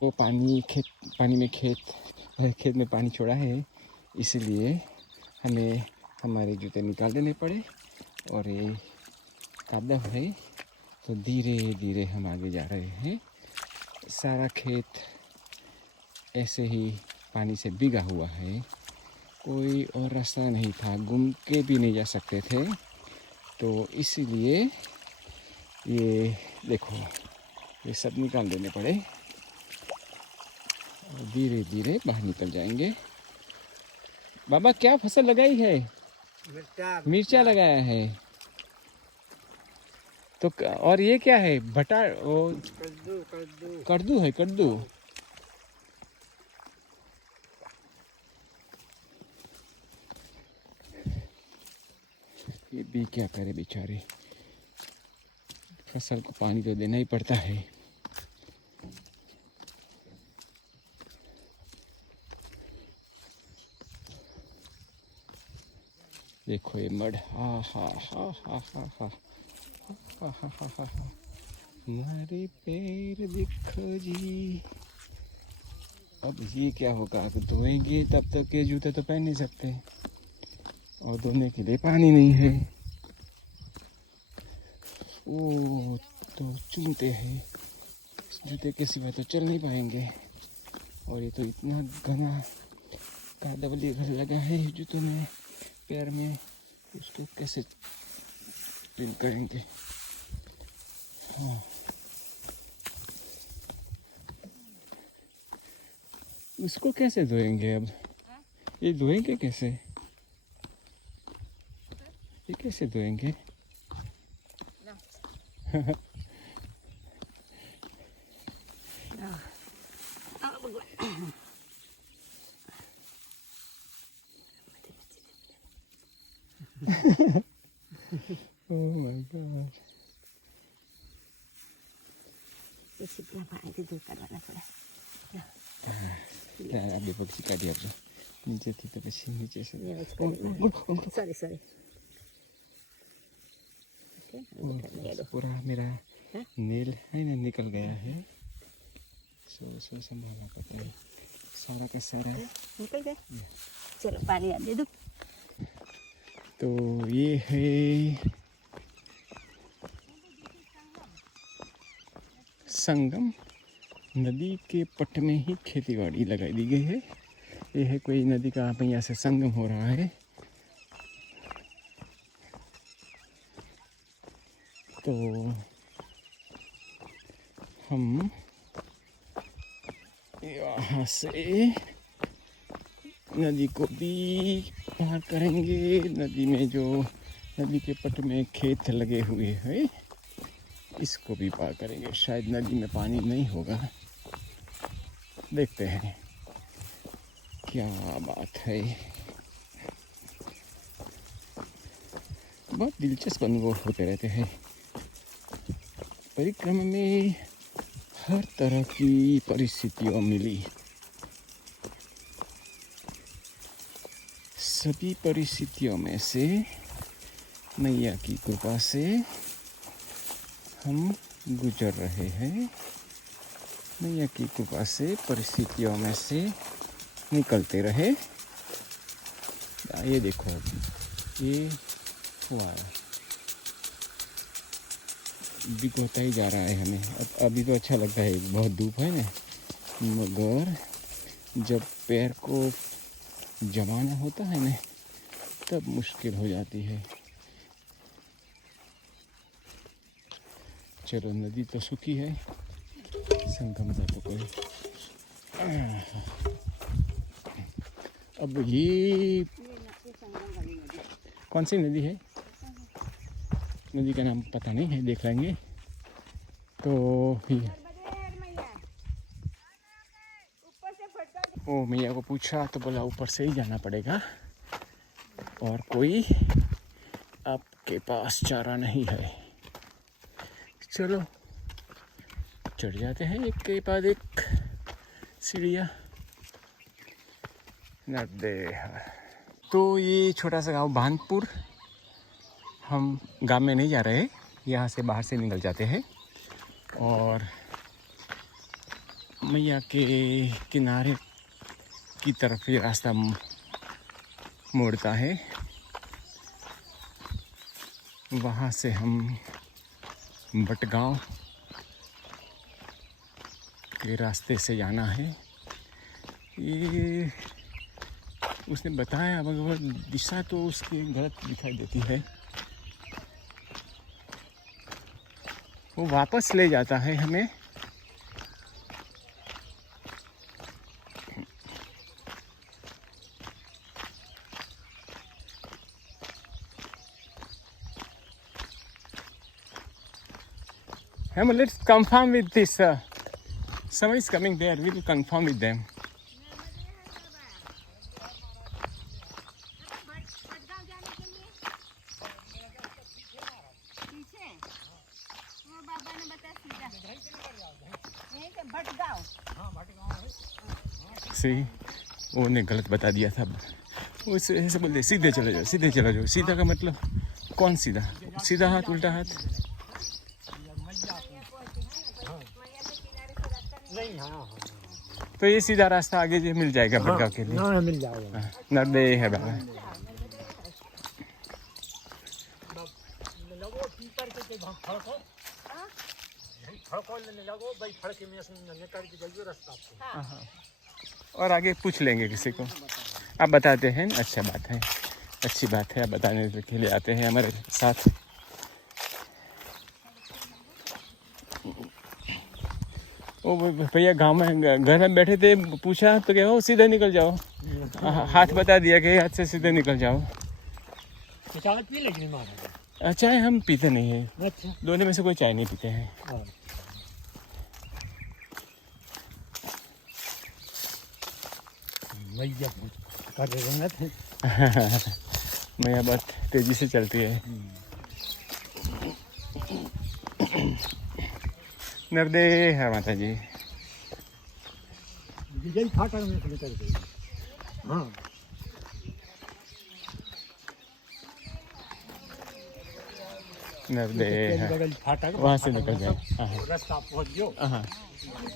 तो खेत में पानी छोड़ा है, इसलिए हमें हमारे जूते निकाल देने पड़े और ये कादव है। तो धीरे धीरे हम आगे जा रहे हैं। सारा खेत ऐसे ही पानी से भीगा हुआ है, कोई और रास्ता नहीं था, घूम के भी नहीं जा सकते थे। तो इसीलिए ये देखो, ये सब निकाल देने पड़े और धीरे धीरे बाहर निकल जाएंगे। बाबा क्या फसल लगाई है? मिर्चा लगाया है। तो और ये क्या है? कद्दू है, कद्दू। ये भी क्या करे बेचारे, फसल को पानी तो देना ही पड़ता है। देखो ये मड, हा हा हा हा हा हा हा हा हा हा हा। हमारे पैर देखो जी। अब ये क्या होगा, अगर धोएंगे तब तक के जूते तो पहन नहीं सकते, और धोने के लिए पानी नहीं है। ओ तो चूमते हैं, जूते के सिवा तो चल नहीं पाएंगे। और ये तो इतना घना कादवली घर लगा है जूतों में, पैर में, उसको कैसे क्लीन करेंगे। हाँ, उसको कैसे धोएंगे अब, ये धोएंगे कैसे, ये कैसे धोएंगे? Oh my god. Sikitnya Pak itu tuh karena pula. Nah, ada bagi dia bro. नीचे थी तो पीछे नीचे से Ya, sorry. Okay, पूरा मेरा नेल है ना निकल गया है, सो संभालना पड़ता है सारा का सारा। निकल गया। चलो पानी आप दे दो। तो ये है संगम, नदी के पट में ही खेतीबाड़ी लगाई दी गई है। ये है कोई नदी का यहाँ से संगम हो रहा है। तो हम यहाँ से नदी को भी पार करेंगे। नदी में जो नदी के पट में खेत लगे हुए हैं, इसको भी पार करेंगे। शायद नदी में पानी नहीं होगा, देखते हैं क्या बात है। बहुत दिलचस्प अनुभव होते रहते हैं परिक्रमा में। हर तरह की परिस्थितियों मिली, सभी परिस्थितियों में से मैया की कृपा से हम गुजर रहे हैं। मैया की कृपा से परिस्थितियों में से निकलते रहे। ये देखो, ये हुआ भिगोता ही जा रहा है हमें। अब अभी तो अच्छा लगता है, बहुत धूप है ना, मगर जब पैर को जमाना होता है ना, तब मुश्किल हो जाती है। चलो, नदी तो सूखी है, संगम का तो कोई। अब ये कौन सी नदी है, नदी का नाम पता नहीं है, देख लेंगे। तो ओ मैया को पूछा तो बोला ऊपर से ही जाना पड़ेगा, और कोई आपके पास चारा नहीं है। चलो चढ़ जाते हैं एक के बाद एक सीढ़ियाँ। तो ये छोटा सा गांव भानपुर, हम गांव में नहीं जा रहे, यहाँ से बाहर से निकल जाते हैं और मैया के किनारे की तरफ ये रास्ता मोड़ता है। वहाँ से हम बटगांव के रास्ते से जाना है। ये उसने बताया, मगर दिशा तो उसकी गलत दिखाई देती है। वो वापस ले जाता है हमें। Let's confirm with this. Someone is coming there. We will confirm with them. See, वो ने गलत बता दिया था, उसे ऐसे बोलते सीधे चले जाओ, सीधे चले जाओ। सीधा का मतलब कौन सीधा? सीधा हाथ उल्टा हाथ? नहीं, हाँ हाँ तो ये सीधा रास्ता आगे जो मिल जाएगा बड़गांव के लिए। हाँ, मिल जाएगा। हाँ, नर्दे है बाबा। लगो पीपर के फड़को, फड़को लेने लगो भाई, फड़के में से निकल के जाइए रास्ता आपको। हाँ। और आगे पूछ लेंगे किसी को। आप बताते हैं, अच्छा बात है, अच्छी बात है। आप बताने के लिए आते हैं हमारे साथ। ओ भैया गांव में घर में बैठे थे, पूछा तो क्या हो सीधे निकल जाओ। हाथ बता दिया कि हाथ से सीधे निकल जाओ। तो चाय पी लेगी मारा। चाय हम पीते नहीं है, अच्छा, दोनों में से कोई चाय नहीं पीते हैं। हाँ। भैया कर रहे थे। मैया बहुत तेजी से चलती है। नर्दे है माता जी। यही फाटक में से निकल गई। हाँ, नर्दे है, बगल फाटक वहाँ से निकल जाए। हाँ रास्ता पहुंच गयो। हाँ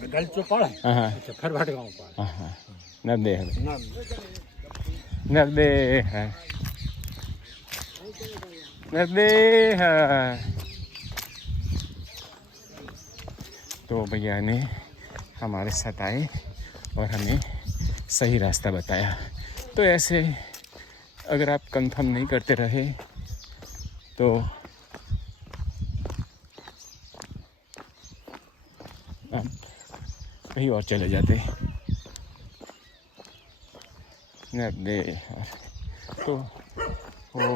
गल चो पड़ा। हाँ अच्छा, फिर भटगांव पड़ा। हाँ। नर्दे है, ना नर्दे है, नर्दे है। तो भैया ने हमारे साथ आए और हमें सही रास्ता बताया। तो ऐसे अगर आप कंफर्म नहीं करते रहे तो आप कहीं और चले जाते। नर्दे तो वो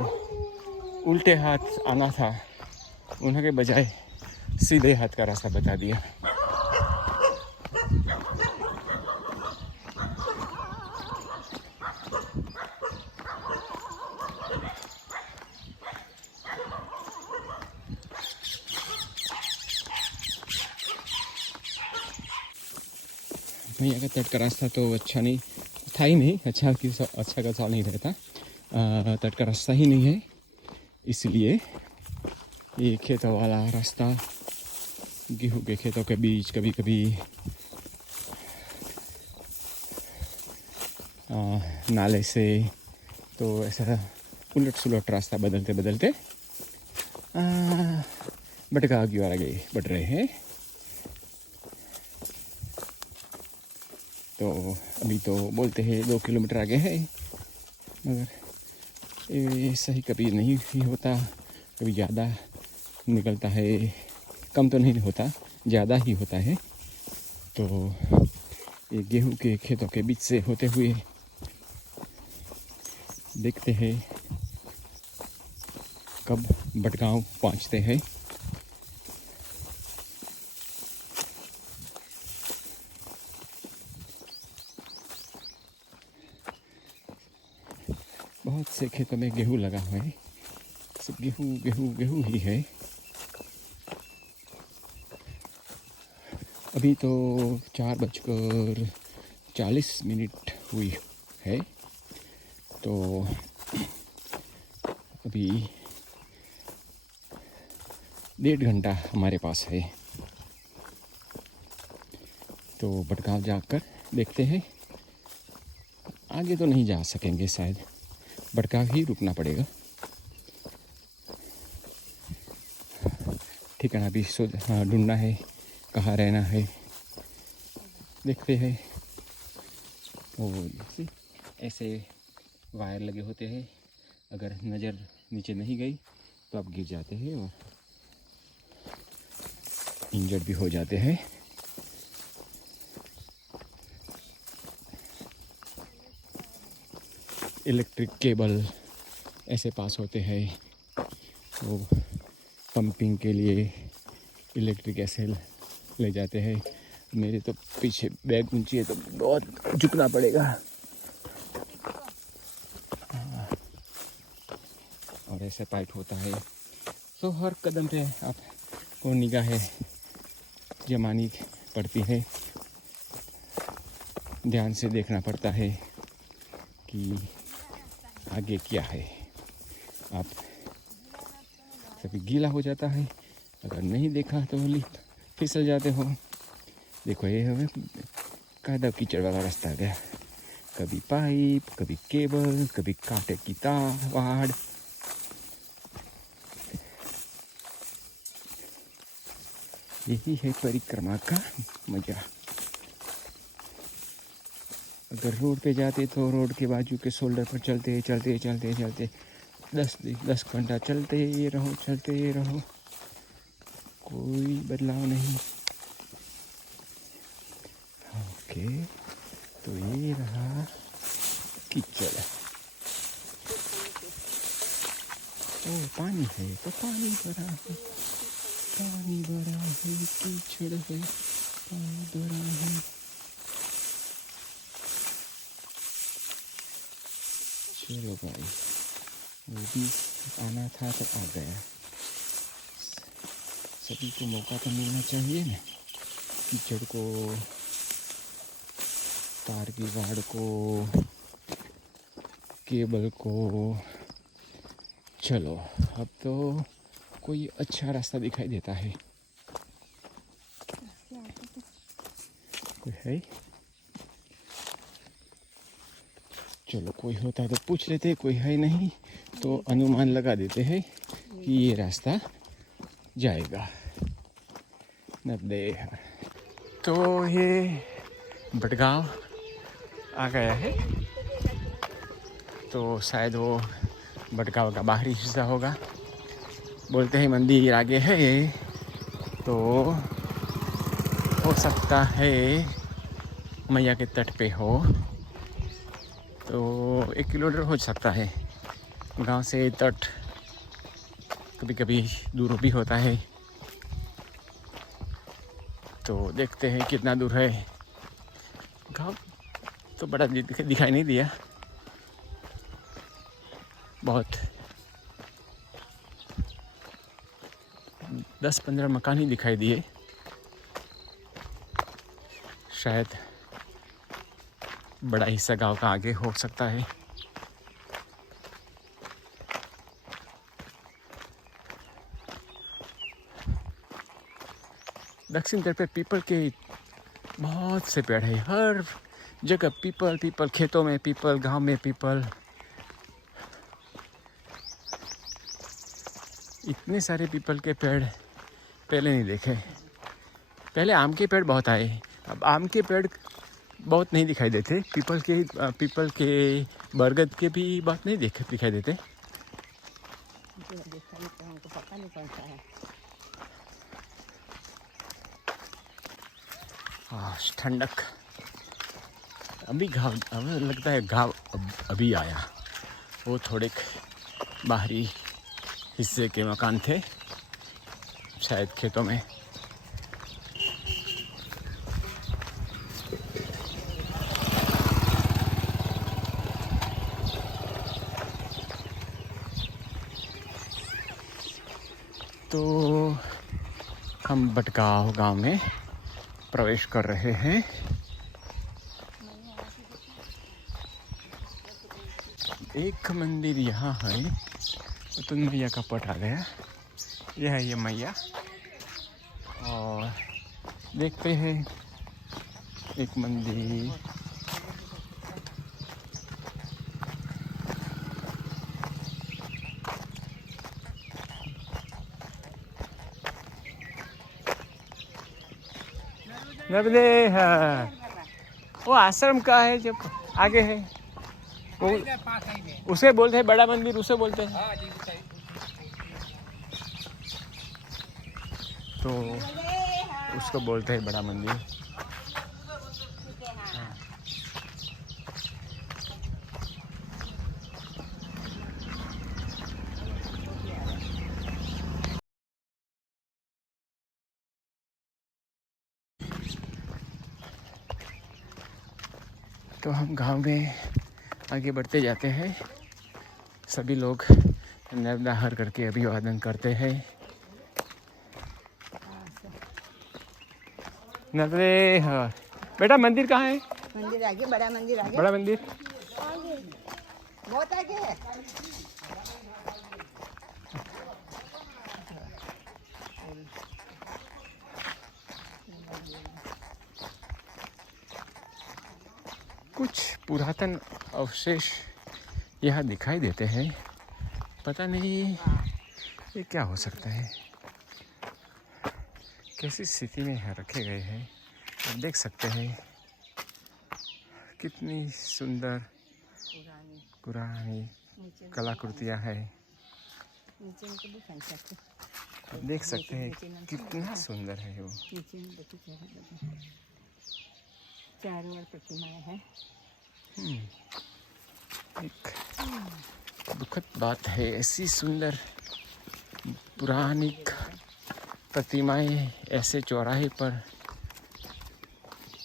उल्टे हाथ आना था, उन्होंने बजाय सीधे हाथ का रास्ता बता दिया। भैया का तट का रास्ता तो अच्छा नहीं था ही नहीं, अच्छा का सवाल नहीं रहता। तट का रास्ता ही नहीं है, इसलिए ये खेतों वाला रास्ता, गेहूं के खेतों के बीच कभी कभी नाले से, तो ऐसा उलट सुलट रास्ता बदलते बदलते बड़गांव की ओर आगे बढ़ रहे हैं। तो अभी तो बोलते हैं 2 किलोमीटर आगे है, मगर ये सही कभी नहीं ही होता, कभी ज़्यादा निकलता है, कम तो नहीं होता, ज़्यादा ही होता है। तो ये गेहूं के खेतों के बीच से होते हुए देखते हैं कब बड़गांव पहुंचते हैं। बहुत से खेतों में गेहूं लगा हुआ है, सब गेहूं गेहूं गेहूं ही है। अभी तो 4:40 हुई है, तो अभी 1.5 घंटा हमारे पास है। तो बड़गांव जाकर देखते हैं, आगे तो नहीं जा सकेंगे शायद, बड़गांव ही रुकना पड़ेगा। ठिकाना भी ढूंढना है, कहाँ रहना है, देखते हैं। और ऐसे वायर लगे होते हैं, अगर नज़र नीचे नहीं गई तो आप गिर जाते हैं और इंजर्ड भी हो जाते हैं। इलेक्ट्रिक केबल ऐसे पास होते हैं, वो पंपिंग के लिए इलेक्ट्रिक ऐसे ले जाते हैं। मेरे तो पीछे बैग ऊंची है तो बहुत झुकना पड़ेगा, और ऐसे पाइप होता है। तो हर कदम पे आपको निगाहें जमानी पड़ती है, ध्यान से देखना पड़ता है कि आगे क्या है। आप कभी गीला हो जाता है, अगर नहीं देखा तो फिसल जाते हो। देखो ये हमें कादा कीचड़ वाला रास्ता गया, कभी पाइप, कभी केबल, कभी कांटे की तार। यही है परिक्रमा का मजा। अगर रोड पे जाते तो रोड के बाजू के शोल्डर पर चलते चलते चलते चलते 10 घंटा चलते रहो, कोई बदलाव नहीं। ओके, तो ये रहा कीचड़। ओ पानी है तो पानी भरा है, कीचड़ है, पानी भरा है। चलो भाई, वो भी आना था तो आ गया। सभी को मौका तो मिलना चाहिए ना, कीचड़ को, तार की वाड़ को, केबल को। चलो अब तो कोई अच्छा रास्ता दिखाई देता है। कोई है? चलो कोई होता है तो पूछ लेते, कोई है नहीं तो अनुमान लगा देते हैं कि ये रास्ता जाएगा नवदेह। तो ये बटगांव आ गया है, तो शायद वो बटगांव का बाहरी हिस्सा होगा। बोलते हैं मंदिर आगे है, तो हो सकता है मैया के तट पे हो, तो 1 किलोमीटर हो सकता है गांव से तट। कभी कभी दूर भी होता है, तो देखते हैं कितना दूर है। गांव तो बड़ा दिखाई नहीं दिया, बहुत 10-15 मकान ही दिखाई दिए। शायद बड़ा हिस्सा गांव का आगे हो सकता है। दक्षिण तट पे पीपल के बहुत से पेड़ है, हर जगह पीपल, खेतों में पीपल, गांव में पीपल। इतने सारे पीपल के पेड़ पहले नहीं देखे। पहले आम के पेड़ बहुत आए, अब आम के पेड़ बहुत नहीं दिखाई देते। पीपल के बरगद के भी बहुत नहीं दिखाई देते। हमको पता नहीं पड़ता है। हाँ, ठंडक अभी घाव, अब लगता है घाव अभी आया। वो थोड़े बाहरी हिस्से के मकान थे, शायद खेतों में। तो हम बटगांव गांव में प्रवेश कर रहे हैं। एक मंदिर यहाँ है, तो मैया का पट आ गया। यह है ये मैया, और देखते हैं एक मंदिर। नर्मदे है, वो आश्रम का है जो आगे है, वो उसे बोलते हैं बड़ा मंदिर, उसे बोलते हैं। तो उसको बोलते हैं बड़ा मंदिर। तो हम गांव में आगे बढ़ते जाते हैं। सभी लोग नर्मदा हर करके अभिवादन करते हैं। नर्मदे हर। बेटा मंदिर कहाँ है? मंदिर आगे, बड़ा मंदिर आगे। बड़ा मंदिर बहुत आगे है। कुछ पुरातन अवशेष यहाँ दिखाई देते हैं। पता नहीं ये क्या हो सकता है, कैसी स्थिति में यहाँ रखे गए हैं। आप देख सकते हैं कितनी सुंदर पुरानी कलाकृतियाँ हैं। नीचे में तो दिखाई सकते। आप देख सकते हैं कितना सुंदर है वो। नीचे में देखिए चारों ओर प्रतिमाएं हैं। एक दुखद बात है, ऐसी सुंदर पुरानी प्रतिमाएं ऐसे चौराहे पर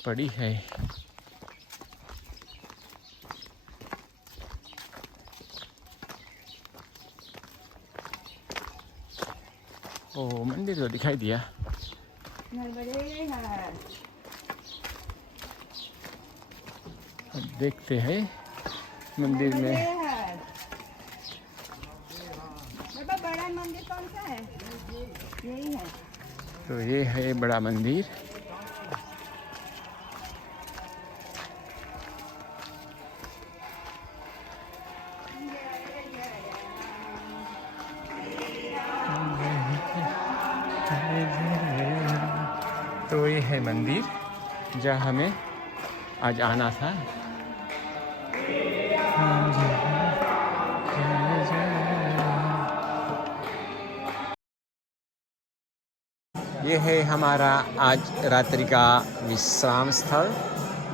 पड़ी है। ओ मंदिर तो दिखाई दिया। नरबड़े हार। अब देखते हैं मंदिर में। बाबा बड़ा मंदिर कौन सा है? यही है। तो ये है बड़ा मंदिर। तो ये है मंदिर जहाँ हमें आज आना था। ये है हमारा आज रात्रि का विश्राम स्थल,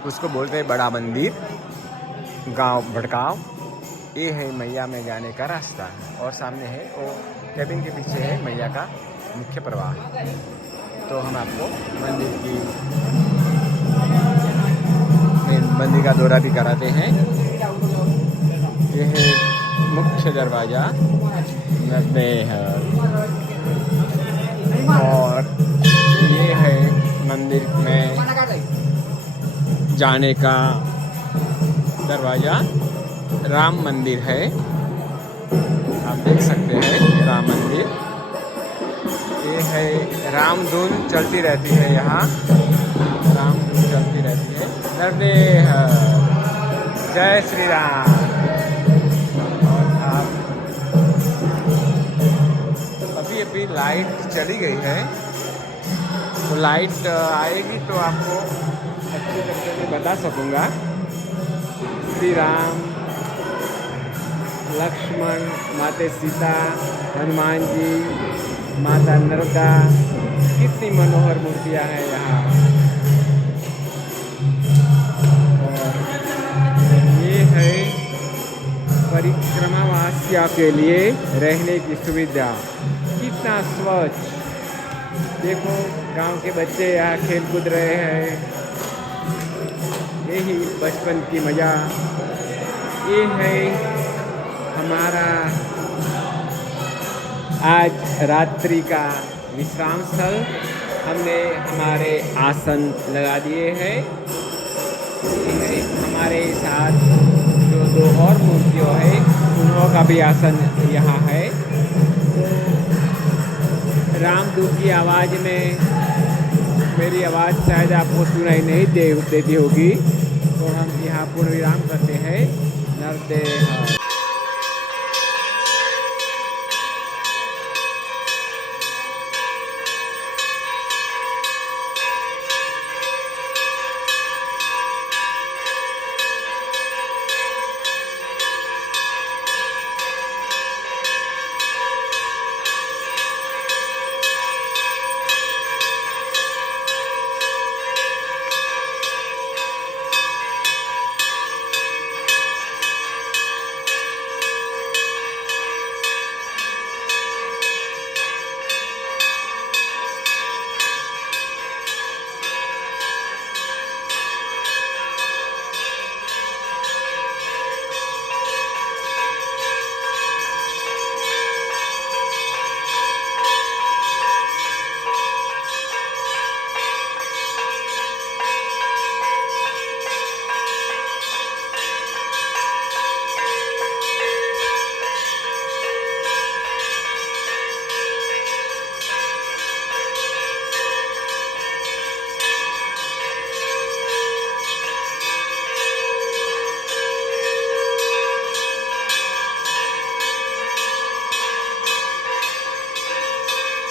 उसको बोलते हैं बड़ा मंदिर, गांव भड़काव। ये है मैया में जाने का रास्ता और सामने है वो कैबिन के पीछे है मैया का मुख्य प्रवाह। तो हम आपको मंदिर का दौरा भी कराते हैं। ये है मुख्य दरवाजा और ये है मंदिर में जाने का दरवाजा। राम मंदिर है, आप देख सकते हैं राम मंदिर। ये है राम धुन चलती रहती है यहाँ, राम धुन चलती रहती है। नर्मदे जय श्री राम। और आप अभी लाइट चली गई है, तो लाइट आएगी तो आपको अच्छी तरीके से बता सकूँगा। श्री राम, लक्ष्मण, माता सीता, हनुमान जी, माता नर्मदा, कितनी मनोहर मूर्तियाँ हैं यहाँ। और ये है परिक्रमावासियों के लिए रहने की सुविधा, कितना स्वच्छ। देखो गांव के बच्चे यहाँ खेल कूद रहे हैं, यही बचपन की मज़ा। ये है हमारा आज रात्रि का विश्राम स्थल। हमने हमारे आसन लगा दिए हैं। हमारे साथ जो दो और मूर्तियों है उन्हों का भी आसन यहाँ है। रामदूत की आवाज़ में मेरी आवाज़ शायद आपको सुनाई नहीं देती होगी, तो हम यहाँ पूर्ण विराम करते हैं। नर्मदे